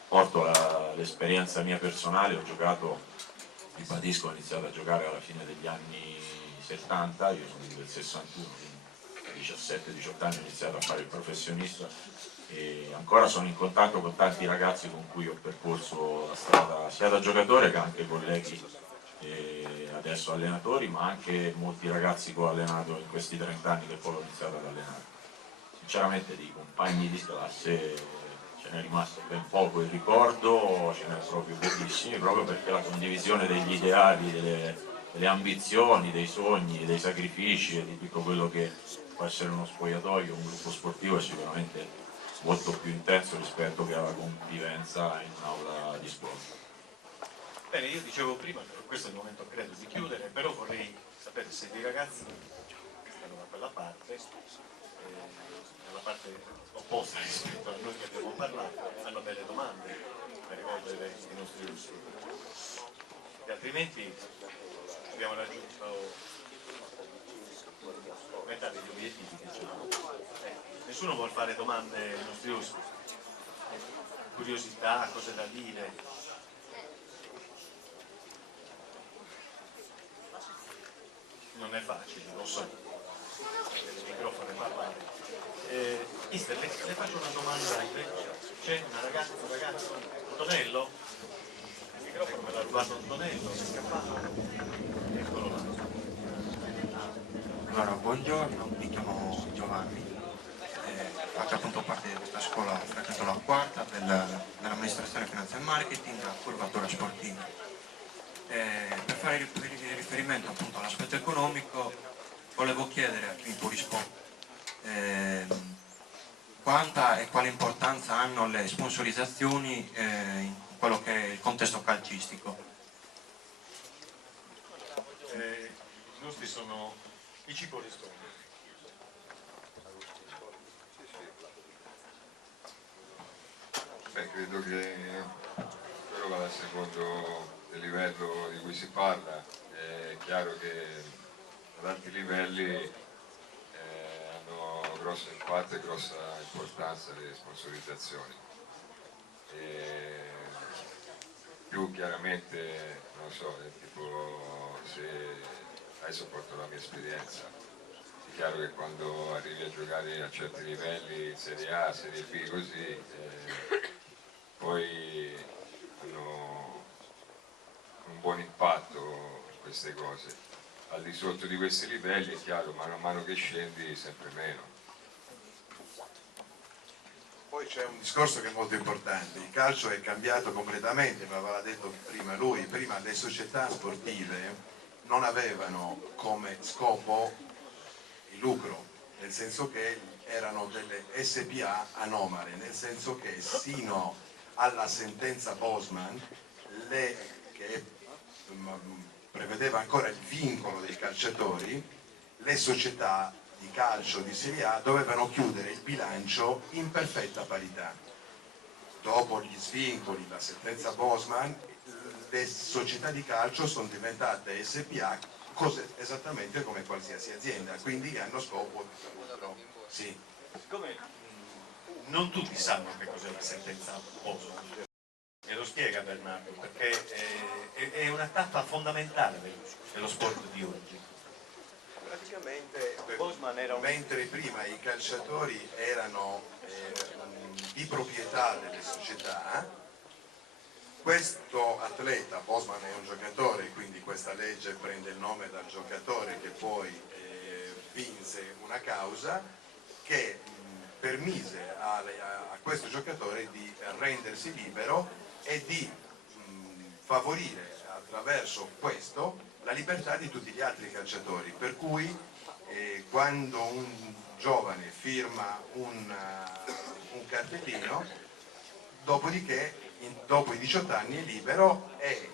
Porto l'esperienza mia personale, ho giocato, ribadisco, ho iniziato a giocare alla fine degli anni 70, io sono del 61, quindi a 17-18 anni ho iniziato a fare il professionista, e ancora sono in contatto con tanti ragazzi con cui ho percorso la strada sia da giocatore che anche colleghi adesso allenatori, ma anche molti ragazzi che ho allenato in questi 30 anni che poi ho iniziato ad allenare. Sinceramente di compagni di classe ce n'è rimasto ben poco il ricordo, ce n'è proprio pochissimi, proprio perché la condivisione degli ideali, delle ambizioni, dei sogni, dei sacrifici e di tutto quello che può essere uno spogliatoio, un gruppo sportivo è sicuramente molto più intenso rispetto che alla convivenza in un'aula di scuola. Bene, io dicevo prima, questo è il momento credo di chiudere, però vorrei sapere se dei ragazzi che stanno da quella parte, nella parte opposta rispetto a noi che abbiamo parlato, hanno delle domande da rivolgere ai nostri ospiti. E altrimenti abbiamo raggiunto metà degli obiettivi che abbiamo. Nessuno vuole fare domande ai nostri ospiti, curiosità, cose da dire. Non è facile, lo so, il microfono è parlare. Mister, le faccio una domanda, c'è una ragazza, un ragazzo, Antonello? Il microfono me l'ha rubato Antonello, si è scappato. Eccolo là. Allora, buongiorno, mi chiamo Giovanni, faccio appunto parte di questa scuola, frequento la quarta dell'amministrazione finanza e marketing, a curvatura sportiva. Per fare riferimento appunto all'aspetto economico, volevo chiedere a chi mi risponde quanta e quale importanza hanno le sponsorizzazioni in quello che è il contesto calcistico. I nostri sono i ci corrisponde. Beh, credo che quello vada secondo il livello di cui si parla. È chiaro che ad alti livelli hanno grosso impatto e grossa importanza le sponsorizzazioni. Più chiaramente, non so, tipo se adesso porto la mia esperienza, è chiaro che quando arrivi a giocare a certi livelli, in Serie A, Serie B, così, poi hanno un buon impatto queste cose. Al di sotto di questi livelli è chiaro, mano a mano che scendi sempre meno. Poi c'è un discorso che è molto importante, il calcio è cambiato completamente, ma aveva detto prima lui, prima le società sportive non avevano come scopo il lucro, nel senso che erano delle SPA anomale, nel senso che sino alla sentenza Bosman, che prevedeva ancora il vincolo dei calciatori, le società di calcio di Serie A dovevano chiudere il bilancio in perfetta parità. Dopo gli svincoli, la sentenza Bosman, le società di calcio sono diventate SPA esattamente come qualsiasi azienda, quindi hanno scopo di sì. Siccome non tutti sanno che cos'è la sentenza Bosman, e lo spiega Bernardo, perché è una tappa fondamentale dello sport di oggi. Praticamente Bosman era mentre prima i calciatori erano di proprietà delle società, questo atleta, Bosman è un giocatore, quindi questa legge prende il nome dal giocatore che poi vinse una causa che permise a questo giocatore di rendersi libero e di favorire attraverso questo la libertà di tutti gli altri calciatori, per cui quando un giovane firma un cartellino, dopodiché dopo i 18 anni è libero e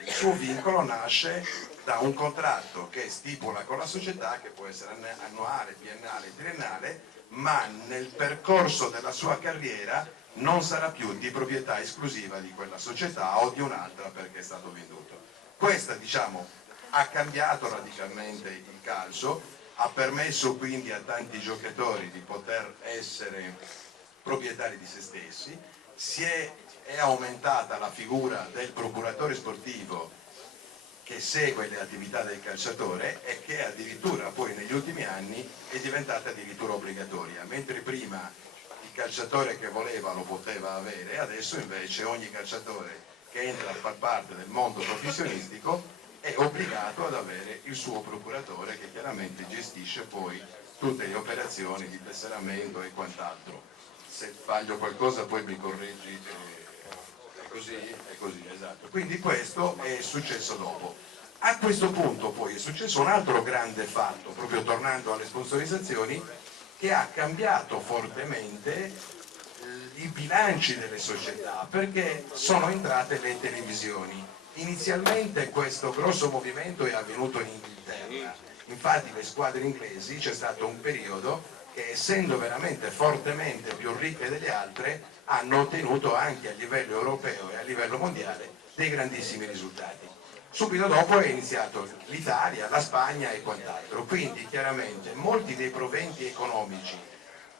il suo vincolo nasce da un contratto che stipula con la società, che può essere annuale, biennale, triennale, ma nel percorso della sua carriera non sarà più di proprietà esclusiva di quella società o di un'altra perché è stato venduto. Questa, diciamo, ha cambiato radicalmente il calcio, ha permesso quindi a tanti giocatori di poter essere proprietari di se stessi, è aumentata la figura del procuratore sportivo che segue le attività del calciatore e che addirittura poi negli ultimi anni è diventata addirittura obbligatoria, mentre prima i calciatore che voleva lo poteva avere, adesso invece ogni calciatore che entra a far parte del mondo professionistico è obbligato ad avere il suo procuratore che chiaramente gestisce poi tutte le operazioni di tesseramento e quant'altro. Se sbaglio qualcosa poi mi correggi, è così, esatto. Quindi questo è successo dopo. A questo punto poi è successo un altro grande fatto, proprio tornando alle sponsorizzazioni, che ha cambiato fortemente i bilanci delle società, perché sono entrate le televisioni. Inizialmente questo grosso movimento è avvenuto in Inghilterra, infatti le squadre inglesi c'è stato un periodo che, essendo veramente fortemente più ricche delle altre, hanno ottenuto anche a livello europeo e a livello mondiale dei grandissimi risultati. Subito dopo è iniziato l'Italia, la Spagna e quant'altro, quindi chiaramente molti dei proventi economici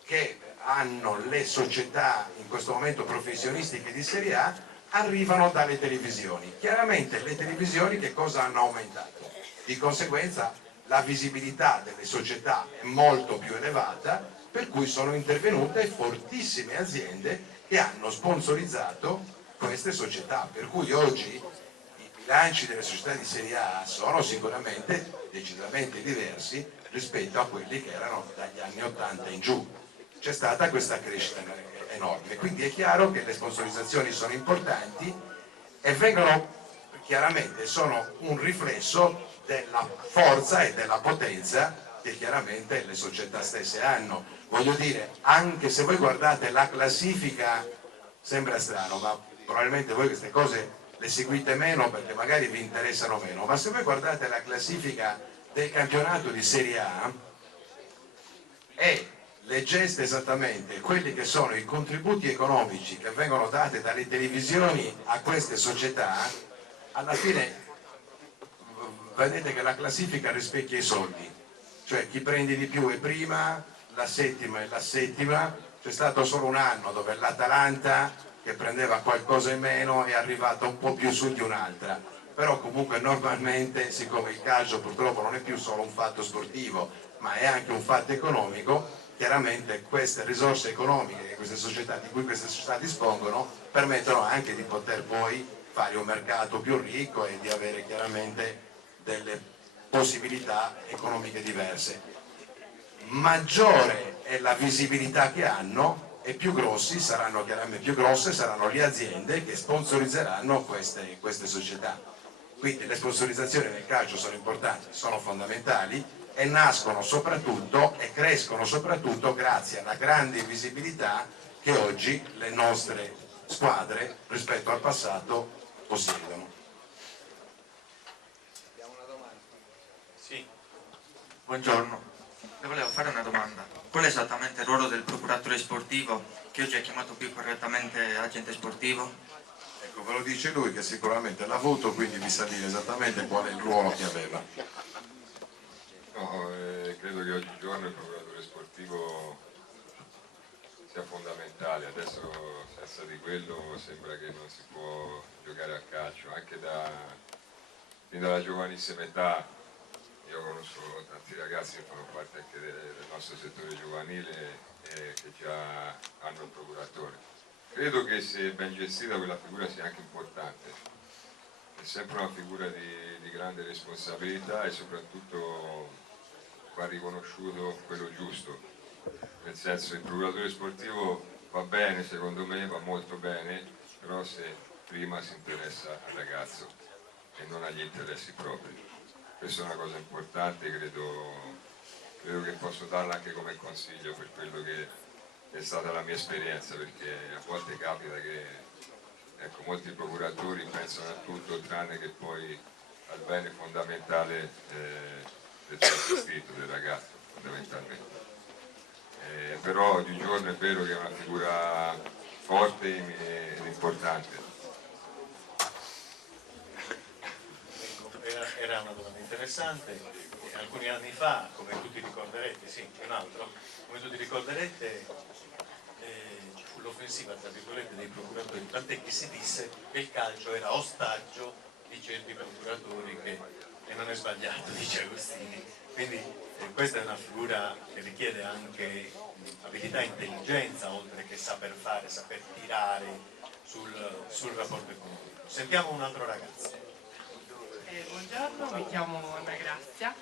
che hanno le società in questo momento professionistiche di Serie A arrivano dalle televisioni. Chiaramente le televisioni che cosa hanno aumentato? Di conseguenza la visibilità delle società è molto più elevata, per cui sono intervenute fortissime aziende che hanno sponsorizzato queste società, per cui oggi i bilanci delle società di Serie A sono sicuramente decisamente diversi rispetto a quelli che erano dagli anni 80 in giù. C'è stata questa crescita enorme, quindi è chiaro che le sponsorizzazioni sono importanti e vengono chiaramente, sono un riflesso della forza e della potenza che chiaramente le società stesse hanno. Voglio dire, anche se voi guardate la classifica, sembra strano, ma probabilmente voi queste cose le seguite meno perché magari vi interessano meno, ma se voi guardate la classifica del campionato di Serie A e leggeste esattamente quelli che sono i contributi economici che vengono dati dalle televisioni a queste società, alla fine vedete che la classifica rispecchia i soldi, cioè chi prende di più è prima, la settima è la settima. C'è stato solo un anno dove l'Atalanta, che prendeva qualcosa in meno, è arrivata un po' più su di un'altra, però comunque normalmente, siccome il calcio purtroppo non è più solo un fatto sportivo ma è anche un fatto economico, chiaramente queste risorse economiche che queste società, di cui queste società dispongono, permettono anche di poter poi fare un mercato più ricco e di avere chiaramente delle possibilità economiche diverse. Maggiore è la visibilità che hanno e più grosse saranno le aziende che sponsorizzeranno queste società. Quindi le sponsorizzazioni nel calcio sono importanti, sono fondamentali e nascono soprattutto e crescono soprattutto grazie alla grande visibilità che oggi le nostre squadre rispetto al passato possiedono. Sì. Buongiorno, le volevo fare una domanda. Qual è esattamente il ruolo del procuratore sportivo, che oggi è chiamato più correttamente agente sportivo? Ecco, ve lo dice lui che sicuramente l'ha avuto, quindi vi sa dire esattamente qual è il ruolo che aveva. No, credo che oggigiorno il procuratore sportivo sia fondamentale. Adesso senza di quello sembra che non si può giocare a calcio, anche fin dalla giovanissima età. Io conosco tanti ragazzi che fanno parte anche del nostro settore giovanile e che già hanno il procuratore. Credo che se ben gestita quella figura sia anche importante, è sempre una figura di grande responsabilità e soprattutto va riconosciuto quello giusto, nel senso il procuratore sportivo va bene, secondo me va molto bene, però se prima si interessa al ragazzo e non agli interessi propri. Questa è una cosa importante, credo che posso darla anche come consiglio per quello che è stata la mia esperienza, perché a volte capita che molti procuratori pensano a tutto tranne che poi al bene fondamentale del sottoscritto, del ragazzo fondamentalmente. Però oggigiorno è vero che è una figura forte ed importante. Era una domanda interessante. Alcuni anni fa, come tutti ricorderete, sì, un altro, come tutti ricorderete, ci fu l'offensiva tra virgolette dei procuratori, tant'è che si disse che il calcio era ostaggio di certi procuratori e non è sbagliato, dice Agostini, Quindi questa è una figura che richiede anche abilità e intelligenza, oltre che saper fare, saper tirare sul rapporto economico. Sentiamo un altro ragazzo. Buongiorno, mi chiamo Anna Grazia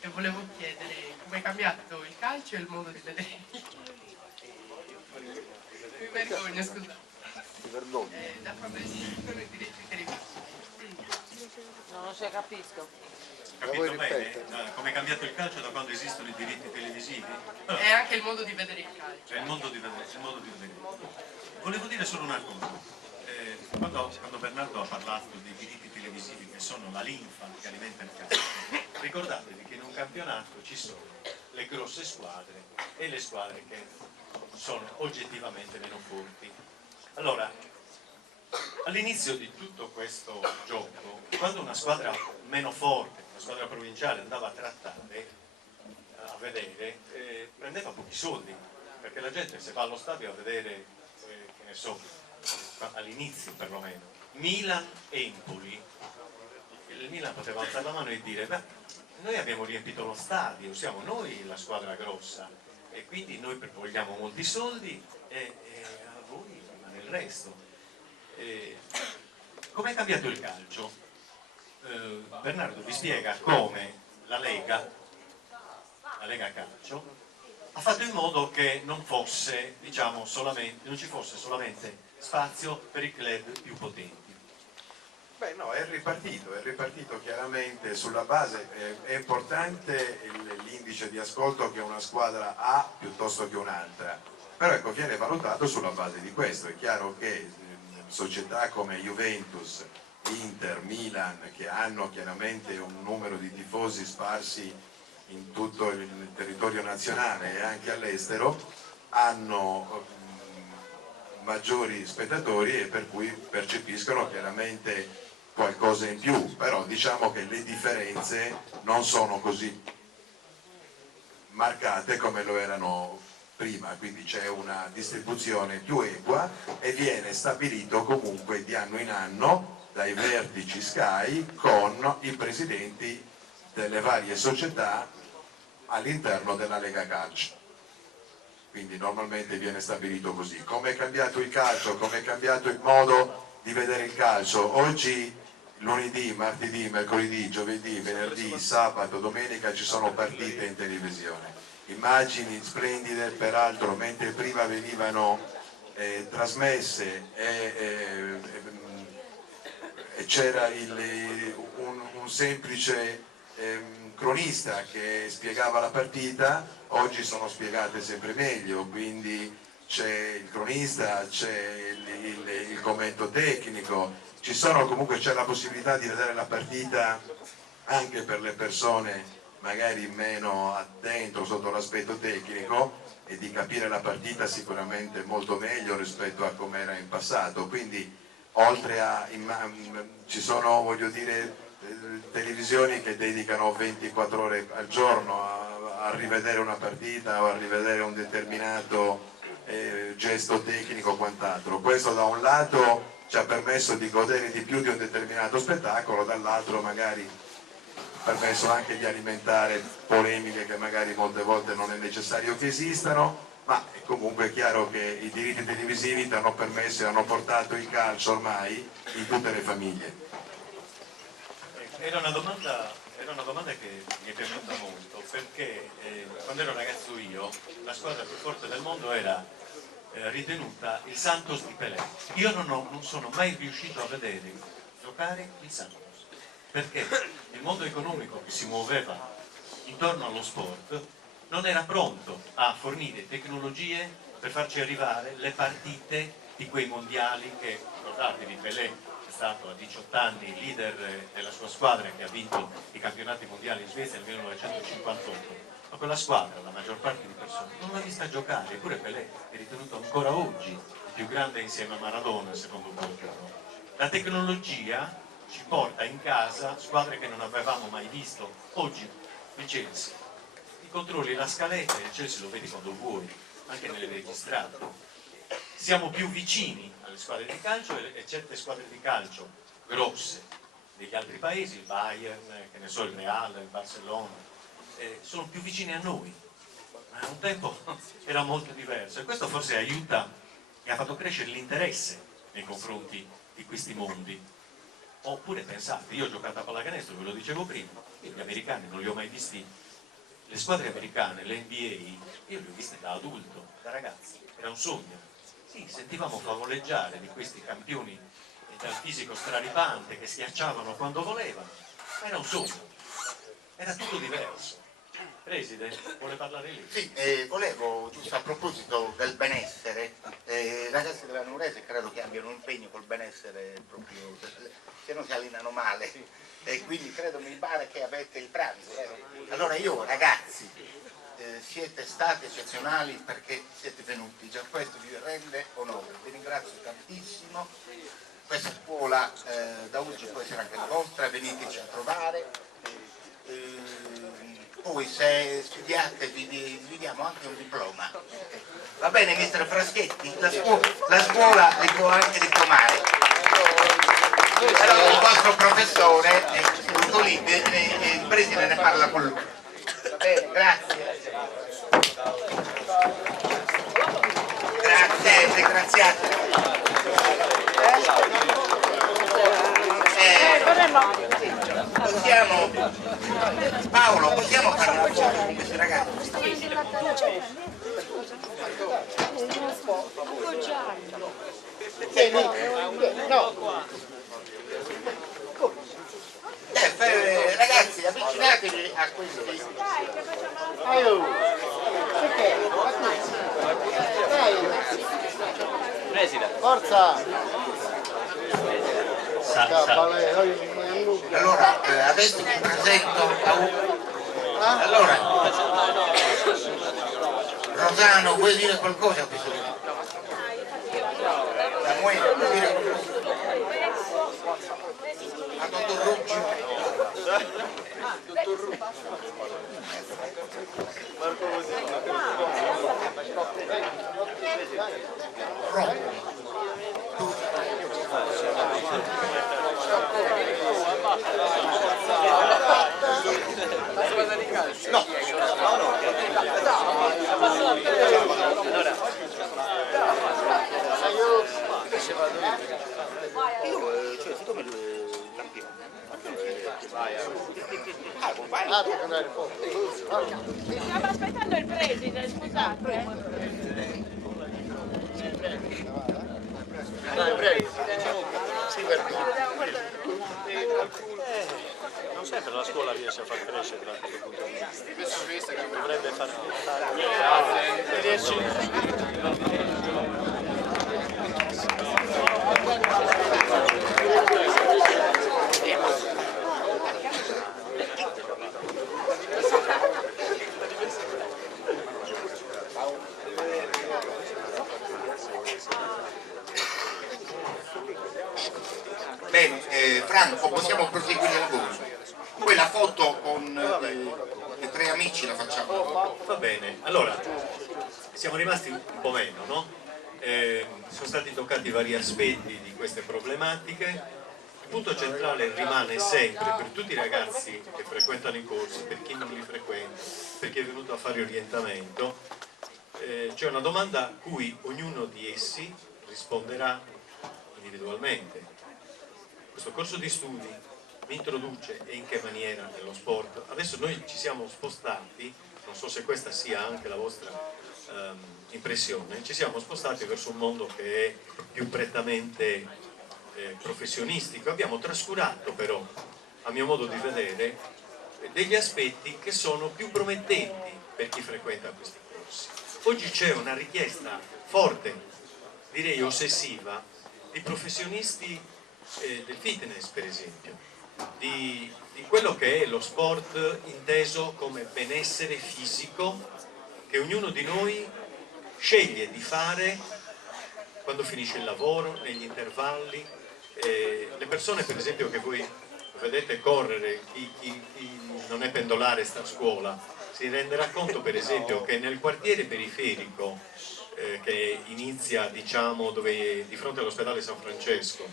e volevo chiedere come è cambiato il calcio e il modo di vedere. Mi vergogno, scusa. Da quando esistono i diritti televisivi. No, non si capisco. Capito bene? Come è cambiato il calcio da quando esistono i diritti televisivi? E anche il modo di vedere il calcio. È il modo di vedere. Volevo dire solo una cosa. Quando Bernardo ha parlato dei diritti televisivi che sono la linfa che alimenta il calcio, ricordatevi che in un campionato ci sono le grosse squadre e le squadre che sono oggettivamente meno forti. Allora, all'inizio di tutto questo gioco, quando una squadra meno forte, una squadra provinciale, andava a trattare, a vedere, prendeva pochi soldi, perché la gente se va allo stadio a vedere, che ne so, all'inizio perlomeno, Milan e Empoli, il Milan poteva alzare la mano e dire: beh, noi abbiamo riempito lo stadio, siamo noi la squadra grossa e quindi noi vogliamo molti soldi e a voi rimane il resto. Com'è cambiato il calcio? Bernardo vi spiega come la Lega Calcio ha fatto in modo che non fosse, diciamo, non ci fosse solamente spazio per i club più potenti. Beh no, è ripartito chiaramente sulla base, è importante l'indice di ascolto che una squadra ha piuttosto che un'altra, però ecco, viene valutato sulla base di questo. È chiaro che società come Juventus, Inter, Milan, che hanno chiaramente un numero di tifosi sparsi in tutto il territorio nazionale e anche all'estero, hanno maggiori spettatori e per cui percepiscono chiaramente qualcosa in più, però diciamo che le differenze non sono così marcate come lo erano prima, quindi c'è una distribuzione più equa e viene stabilito comunque di anno in anno dai vertici Sky con i presidenti delle varie società all'interno della Lega Calcio. Quindi normalmente viene stabilito così. Come è cambiato il calcio, come è cambiato il modo di vedere il calcio? Oggi lunedì, martedì, mercoledì, giovedì, venerdì, sabato, domenica ci sono partite in televisione. Immagini splendide, peraltro, mentre prima venivano trasmesse e c'era un semplice cronista che spiegava la partita, oggi sono spiegate sempre meglio, quindi c'è il cronista, c'è il commento tecnico, c'è la possibilità di vedere la partita anche per le persone magari meno attento sotto l'aspetto tecnico e di capire la partita sicuramente molto meglio rispetto a come era in passato. Quindi oltre a ci sono, voglio dire, televisioni che dedicano 24 ore al giorno a rivedere una partita o a rivedere un determinato gesto tecnico o quant'altro. Questo da un lato ci ha permesso di godere di più di un determinato spettacolo, dall'altro magari ha permesso anche di alimentare polemiche che magari molte volte non è necessario che esistano, ma comunque è chiaro che i diritti televisivi ti hanno permesso e hanno portato il calcio ormai in tutte le famiglie. Era una domanda che mi è piaciuta molto, perché quando ero ragazzo io, la squadra più forte del mondo era ritenuta il Santos di Pelé. Io non sono mai riuscito a vedere giocare il Santos, perché il mondo economico che si muoveva intorno allo sport non era pronto a fornire tecnologie per farci arrivare le partite di quei mondiali che, ricordatevi, Pelé è stato a 18 anni leader della sua squadra che ha vinto i campionati mondiali in Svezia nel 1958, ma quella squadra la maggior parte di persone non l'ha vista giocare, eppure Pelé è ritenuto ancora oggi il più grande insieme a Maradona secondo qualcuno. La tecnologia ci porta in casa squadre che non avevamo mai visto. Oggi il Chelsea, controlli la scaletta e il Chelsea lo vedi quando vuoi, anche nelle registrate. Siamo più vicini alle squadre di calcio e certe squadre di calcio grosse degli altri paesi, il Bayern, che ne so, il Real, il Barcellona, sono più vicini a noi, ma un tempo era molto diverso, e questo forse aiuta e ha fatto crescere l'interesse nei confronti di questi mondi. Oppure pensate, io ho giocato a pallacanestro, ve lo dicevo prima, io gli americani non li ho mai visti, le squadre americane, le NBA, io le ho viste da adulto, da ragazzi, era un sogno. Sì, sentivamo favoleggiare di questi campioni dal fisico straripante che schiacciavano quando volevano, ma era un sogno, era tutto diverso. Preside, vuole parlare lì? Sì, volevo, giusto a proposito del benessere, i ragazzi della Nuorese credo che abbiano un impegno col benessere proprio, se no si allenano male, e quindi credo, mi pare che avete il pranzo. Allora io, ragazzi, siete stati eccezionali perché siete venuti, già questo vi rende onore, vi ringrazio tantissimo. Questa scuola da oggi può essere anche la vostra, veniteci a trovare, poi se studiate vi diamo anche un diploma. Va bene, mister Fraschetti? La scuola li può anche diplomare. Allora il vostro professore è seduto lì e il preside ne parla con lui. Va bene, grazie. Grazie, ringraziate. Paolo, possiamo fare una foto con questi ragazzi? Ragazzi, avvicinatevi a questi. Presidente. Forza! Allora, adesso vi presento a un... Allora, Rosano, vuoi dire qualcosa a questo punto? Samuele, vuoi dire qualcosa? A dottor Ruggio? Dottor Ruggio. Marco No. Cioè, siccome il campione stiamo aspettando il preside, scusate. Non sempre la scuola riesce a far crescere da questo punto di vista. Dovrebbe far Bene, Franco, possiamo proseguire il lavoro. Poi la foto con i tre amici la facciamo. Va bene, allora siamo rimasti un po' meno, no? Sono stati toccati vari aspetti di queste problematiche. Il punto centrale rimane sempre per tutti i ragazzi che frequentano i corsi, per chi non li frequenta, per chi è venuto a fare orientamento. C'è una domanda a cui ognuno di essi risponderà individualmente. Questo corso di studi mi introduce e in che maniera nello sport? Adesso noi ci siamo spostati, non so se questa sia anche la vostra impressione, ci siamo spostati verso un mondo che è più prettamente professionistico. Abbiamo trascurato però, a mio modo di vedere, degli aspetti che sono più promettenti per chi frequenta questi corsi. Oggi c'è una richiesta forte, direi ossessiva, di professionisti del fitness, per esempio, di quello che è lo sport inteso come benessere fisico che ognuno di noi sceglie di fare quando finisce il lavoro, negli intervalli. Le persone, per esempio, che voi vedete correre, chi non è pendolare sta a scuola, si renderà conto, per esempio, che nel quartiere periferico che inizia, diciamo, di fronte all'ospedale San Francesco,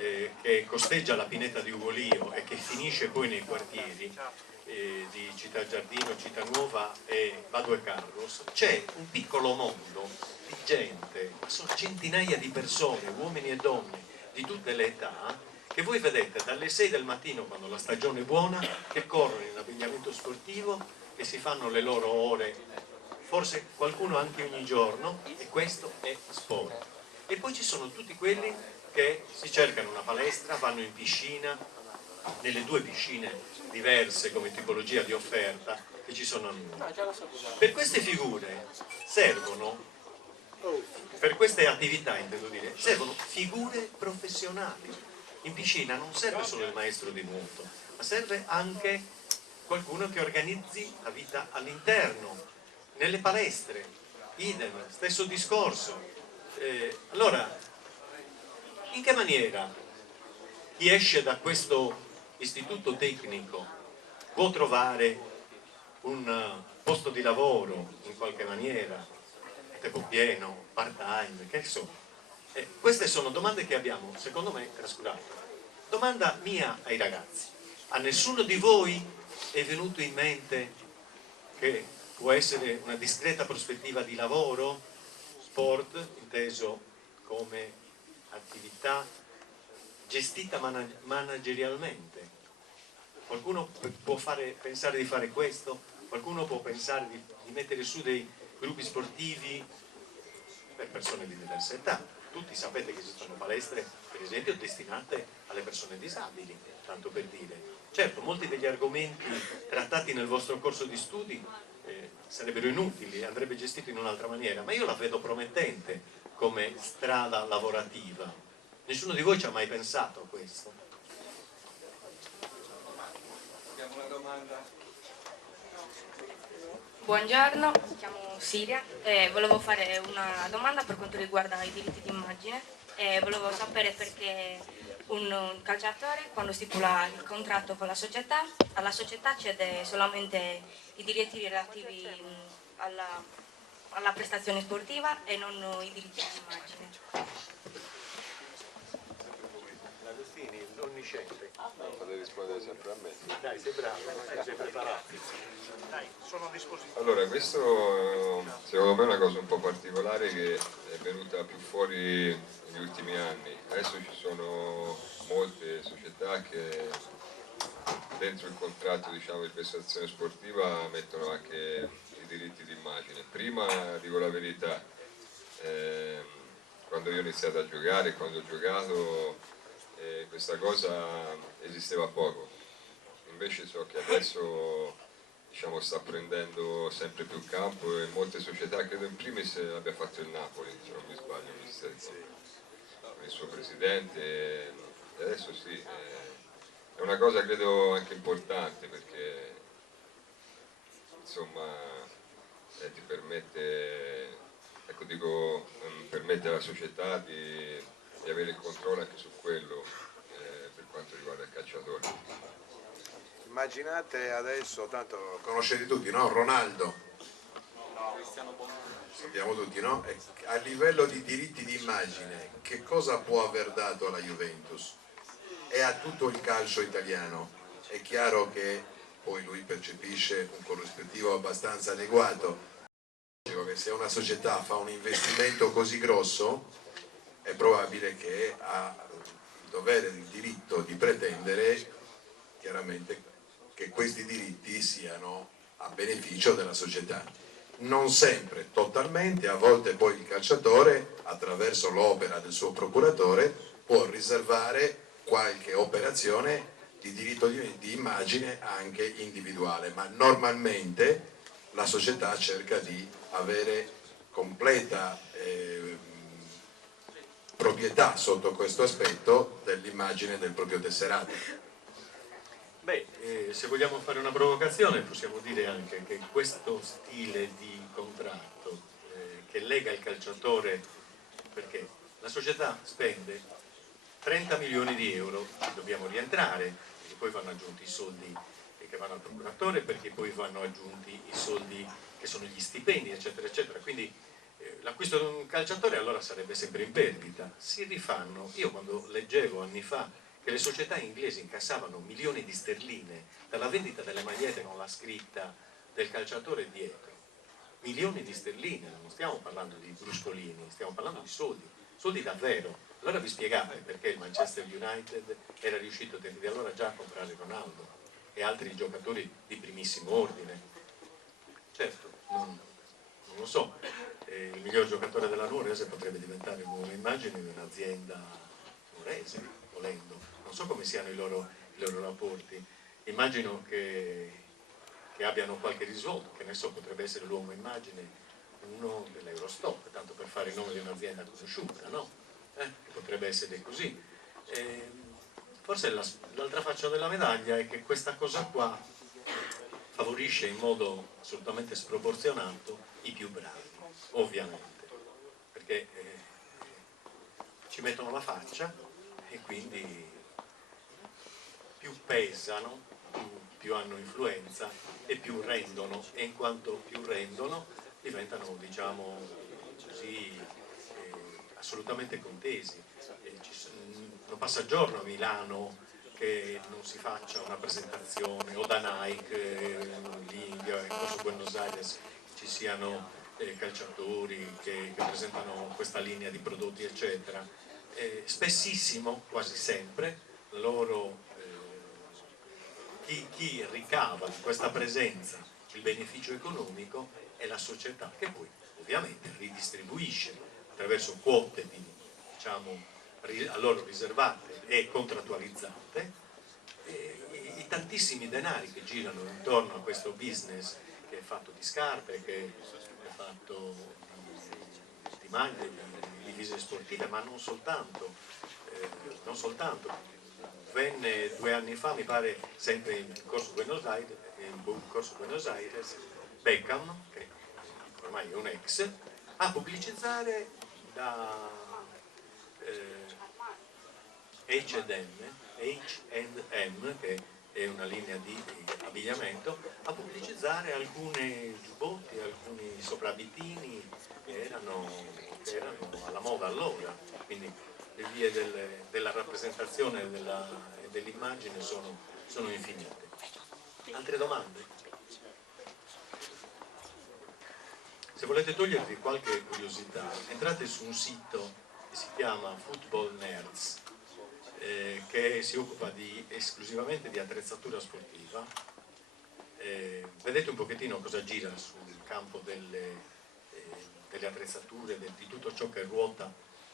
che costeggia la pineta di Ugolino e che finisce poi nei quartieri di Città Giardino, Città Nuova e Vado e Carlos, c'è un piccolo mondo di gente, sono centinaia di persone, uomini e donne di tutte le età, che voi vedete dalle 6 del mattino, quando la stagione è buona, che corrono in abbigliamento sportivo, che si fanno le loro ore, forse qualcuno anche ogni giorno, e questo è sport. E poi ci sono tutti quelli che si cercano una palestra, vanno in piscina, nelle 2 piscine diverse come tipologia di offerta che ci sono a Nuoro. Per queste figure servono, per queste attività intendo dire, servono figure professionali. In piscina non serve solo il maestro di nuoto, ma serve anche qualcuno che organizzi la vita all'interno, nelle palestre, idem, stesso discorso. Allora, in che maniera chi esce da questo istituto tecnico può trovare un posto di lavoro in qualche maniera, a tempo pieno, part time, che so? Queste sono domande che abbiamo, secondo me, trascurato. Domanda mia ai ragazzi: a nessuno di voi è venuto in mente che può essere una discreta prospettiva di lavoro, sport inteso come attività gestita managerialmente? Qualcuno può pensare di fare questo? Qualcuno può pensare di mettere su dei gruppi sportivi per persone di diversa età? Tutti sapete che esistono palestre, per esempio, destinate alle persone disabili, tanto per dire. Certo, molti degli argomenti trattati nel vostro corso di studi sarebbero inutili, andrebbe gestito in un'altra maniera, ma io la vedo promettente come strada lavorativa. Nessuno di voi ci ha mai pensato a questo? Abbiamo una domanda. Buongiorno, mi chiamo Siria e volevo fare una domanda per quanto riguarda i diritti d'immagine e volevo sapere perché un calciatore quando stipula il contratto con la società, alla società cede solamente i diritti relativi alla prestazione sportiva e non i diritti d'immagine. Agostini, l'onnisciente. Potete rispondere sempre a me. Dai, sei bravo, sei preparato. Dai, sono a disposizione. Allora, questo secondo me è una cosa un po' particolare che è venuta più fuori negli ultimi anni. Adesso ci sono molte società che dentro il contratto, diciamo, di prestazione sportiva mettono anche i diritti d'immagine. Prima, dico la verità, quando io ho iniziato a giocare, quando ho giocato, questa cosa esisteva poco. Invece so che adesso, diciamo, sta prendendo sempre più campo e molte società, credo in primis abbia fatto il Napoli, se non mi sbaglio, con il suo presidente, e adesso sì, è una cosa credo anche importante perché insomma ti permette, ecco dico, permette alla società di avere il controllo anche su quello per quanto riguarda il calciatore. Immaginate adesso, tanto conoscete tutti, no? Ronaldo. Sappiamo tutti, no? A livello di diritti di immagine, che cosa può aver dato alla Juventus? E a tutto il calcio italiano. È chiaro che poi lui percepisce un corrispettivo abbastanza adeguato. Dico che se una società fa un investimento così grosso, è probabile che ha il dovere, il diritto di pretendere chiaramente che questi diritti siano a beneficio della società. Non sempre, totalmente, a volte poi il calciatore, attraverso l'opera del suo procuratore, può riservare qualche operazione di diritto di immagine anche individuale, ma normalmente la società cerca di avere completa proprietà sotto questo aspetto dell'immagine del proprio tesserato. Beh, se vogliamo fare una provocazione possiamo dire anche che questo stile di contratto che lega il calciatore, perché la società spende 30 milioni di euro, dobbiamo rientrare, perché poi vanno aggiunti i soldi che vanno al procuratore, perché poi vanno aggiunti i soldi che sono gli stipendi, eccetera, eccetera. Quindi l'acquisto di un calciatore allora sarebbe sempre in perdita. Si rifanno, io quando leggevo anni fa che le società inglesi incassavano milioni di sterline dalla vendita delle magliette con la scritta del calciatore dietro, milioni di sterline, non stiamo parlando di bruscolini, stiamo parlando di soldi, soldi davvero. Allora vi spiegate perché il Manchester United era riuscito di allora già a comprare Ronaldo e altri giocatori di primissimo ordine. Certo, non lo so, il miglior giocatore della Nuorese potrebbe diventare una nuova immagine di un'azienda nuorese, volendo. Non so come siano i loro rapporti. Immagino che abbiano qualche risvolto, che ne so, potrebbe essere l'uomo immagine, uno dell'Eurostop, tanto per fare il nome di un'azienda conosciuta, no? Che potrebbe essere così. Forse l'altra faccia della medaglia è che questa cosa qua favorisce in modo assolutamente sproporzionato i più bravi, ovviamente, perché ci mettono la faccia e quindi più pesano, più hanno influenza e più rendono, e in quanto più rendono diventano, diciamo così, assolutamente contesi. Non passa giorno a Milano che non si faccia una presentazione, o da Nike lì in Corso Buenos Aires ci siano calciatori che presentano questa linea di prodotti eccetera. Spessissimo, quasi sempre, loro chi ricava di questa presenza il beneficio economico è la società, che poi ovviamente ridistribuisce attraverso quote diciamo, a loro riservate e contrattualizzate i tantissimi denari che girano intorno a questo business, che è fatto di scarpe, che è fatto di maglie, di divise sportive, ma non soltanto. Venne 2 anni fa, mi pare, sempre in Corso Buenos Aires, Beckham, che ormai è un ex, a pubblicizzare da H&M, che è una linea di abbigliamento, a pubblicizzare alcuni giubbotti, alcuni soprabitini che erano alla moda allora, quindi le vie della rappresentazione e dell'immagine sono infinite. Altre domande? Se volete togliervi qualche curiosità, entrate su un sito che si chiama Football Nerds, che si occupa esclusivamente di attrezzatura sportiva. Vedete un pochettino cosa gira sul campo delle attrezzature, di tutto ciò che ruota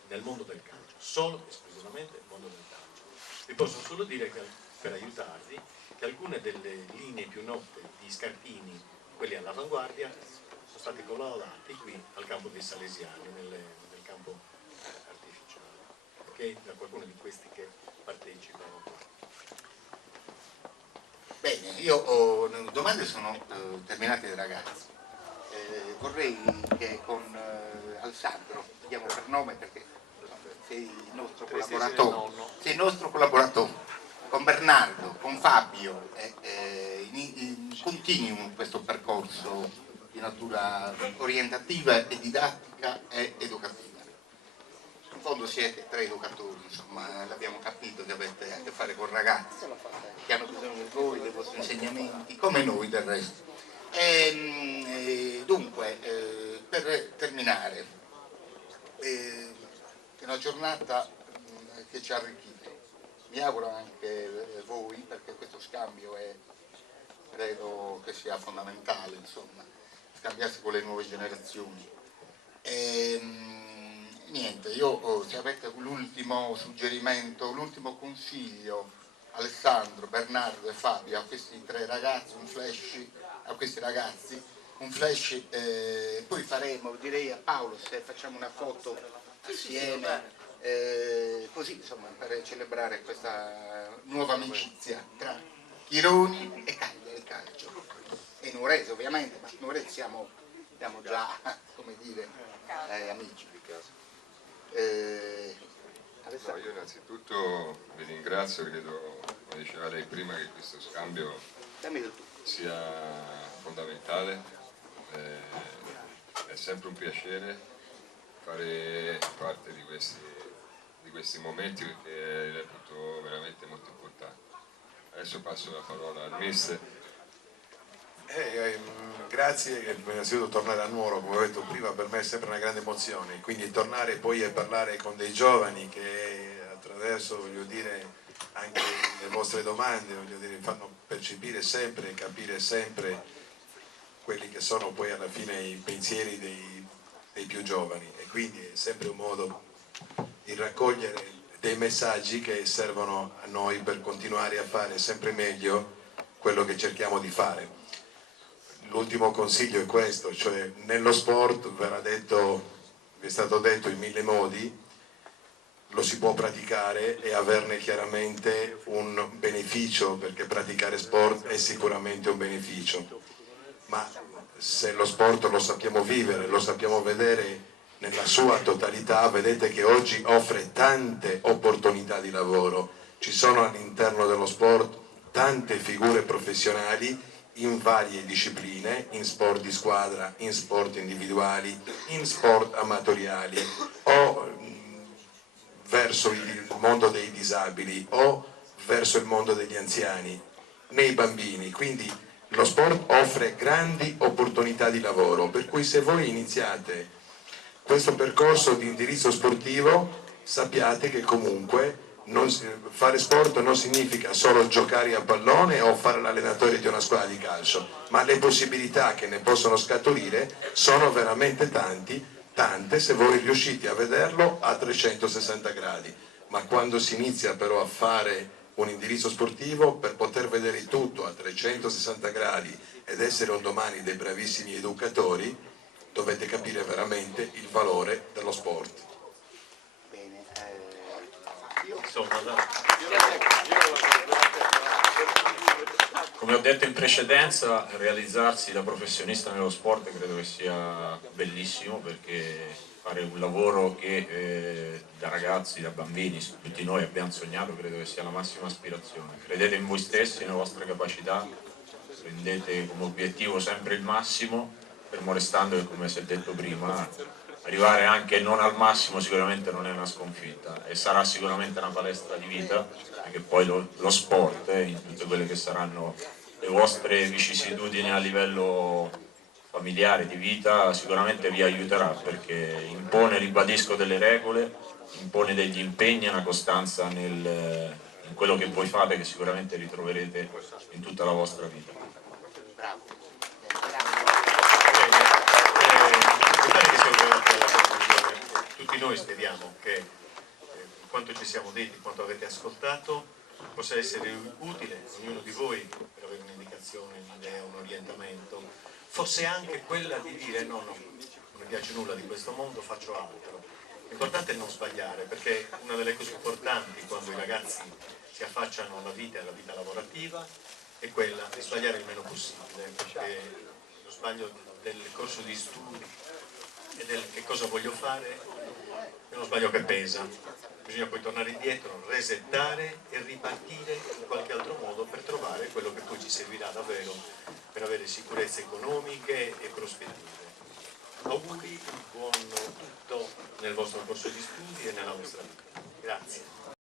nel mondo del calcio, solo esclusivamente nel mondo del calcio. Vi posso solo dire che, per aiutarvi, che alcune delle linee più note di scarpini, quelli all'avanguardia, sono stati collaudati qui al campo dei Salesiani, nel campo artificiale, ok? Da qualcuno di questi che partecipano. Bene, io le domande sono terminate dai ragazzi. Vorrei che con Alessandro, chiamo per nome perché sei il nostro collaboratore, con Bernardo, con Fabio, continui questo percorso di natura orientativa e didattica e educativa. In fondo siete 3 educatori, insomma, l'abbiamo capito che avete a che fare con ragazzi che hanno bisogno di voi, dei vostri insegnamenti, come noi del resto. Dunque, per terminare, è una giornata che ci ha arricchito, mi auguro anche voi, perché questo scambio credo che sia fondamentale, insomma, scambiarsi con le nuove generazioni. Niente, io se avete l'ultimo suggerimento, l'ultimo consiglio, Alessandro, Bernardo e Fabio, a questi 3 ragazzi, un flash, a questi ragazzi, un flash, poi faremo, direi a Paolo se facciamo una foto assieme, così insomma, per celebrare questa nuova amicizia tra Chironi e Cagliari Calcio. E Nuorese ovviamente, ma Nuorese siamo già, come dire, amici. No, io innanzitutto vi ringrazio, credo, come diceva lei prima, che questo scambio sia fondamentale, è sempre un piacere fare parte di questi momenti perché reputo veramente molto importante. Adesso passo la parola al mister. Grazie, innanzitutto tornare a Nuoro, come ho detto prima, per me è sempre una grande emozione, quindi tornare poi a parlare con dei giovani che attraverso, voglio dire, anche le vostre domande, voglio dire, fanno percepire sempre e capire sempre quelli che sono poi alla fine i pensieri dei più giovani, e quindi è sempre un modo di raccogliere dei messaggi che servono a noi per continuare a fare sempre meglio quello che cerchiamo di fare. L'ultimo consiglio è questo, cioè nello sport vi è stato detto in 1000 modi, lo si può praticare e averne chiaramente un beneficio, perché praticare sport è sicuramente un beneficio, ma se lo sport lo sappiamo vivere, lo sappiamo vedere nella sua totalità, vedete che oggi offre tante opportunità di lavoro, ci sono all'interno dello sport tante figure professionali in varie discipline, in sport di squadra, in sport individuali, in sport amatoriali o verso il mondo dei disabili o verso il mondo degli anziani, nei bambini, quindi lo sport offre grandi opportunità di lavoro, per cui se voi iniziate questo percorso di indirizzo sportivo sappiate che comunque fare sport non significa solo giocare a pallone o fare l'allenatore di una squadra di calcio, ma le possibilità che ne possono scaturire sono veramente tante se voi riuscite a vederlo a 360 gradi, ma quando si inizia però a fare un indirizzo sportivo, per poter vedere tutto a 360 gradi ed essere un domani dei bravissimi educatori, dovete capire veramente il valore dello sport. Come ho detto in precedenza, realizzarsi da professionista nello sport credo che sia bellissimo, perché fare un lavoro che da ragazzi, da bambini, tutti noi abbiamo sognato, credo che sia la massima aspirazione. Credete in voi stessi, nelle vostre capacità, prendete come obiettivo sempre il massimo, fermo restando che, come si è detto prima, arrivare anche non al massimo sicuramente non è una sconfitta e sarà sicuramente una palestra di vita, perché poi lo sport, in tutte quelle che saranno le vostre vicissitudini a livello familiare, di vita, sicuramente vi aiuterà, perché impone, ribadisco, delle regole, impone degli impegni e una costanza in quello che voi fate, che sicuramente ritroverete in tutta la vostra vita. Tutti noi speriamo che quanto ci siamo detti, quanto avete ascoltato, possa essere utile a ognuno di voi per avere un'indicazione, un'idea, un orientamento, forse anche quella di dire no, non mi piace nulla di questo mondo, faccio altro. L'importante è non sbagliare, perché una delle cose importanti quando i ragazzi si affacciano alla vita e alla vita lavorativa è quella di sbagliare il meno possibile, perché lo sbaglio del corso di studi e del che cosa voglio fare è uno sbaglio che pesa. Bisogna poi tornare indietro, resettare e ripartire in qualche altro modo per trovare quello che poi ci servirà davvero per avere sicurezze economiche e prospettive. Auguri, buon tutto nel vostro corso di studi e nella vostra vita. Grazie.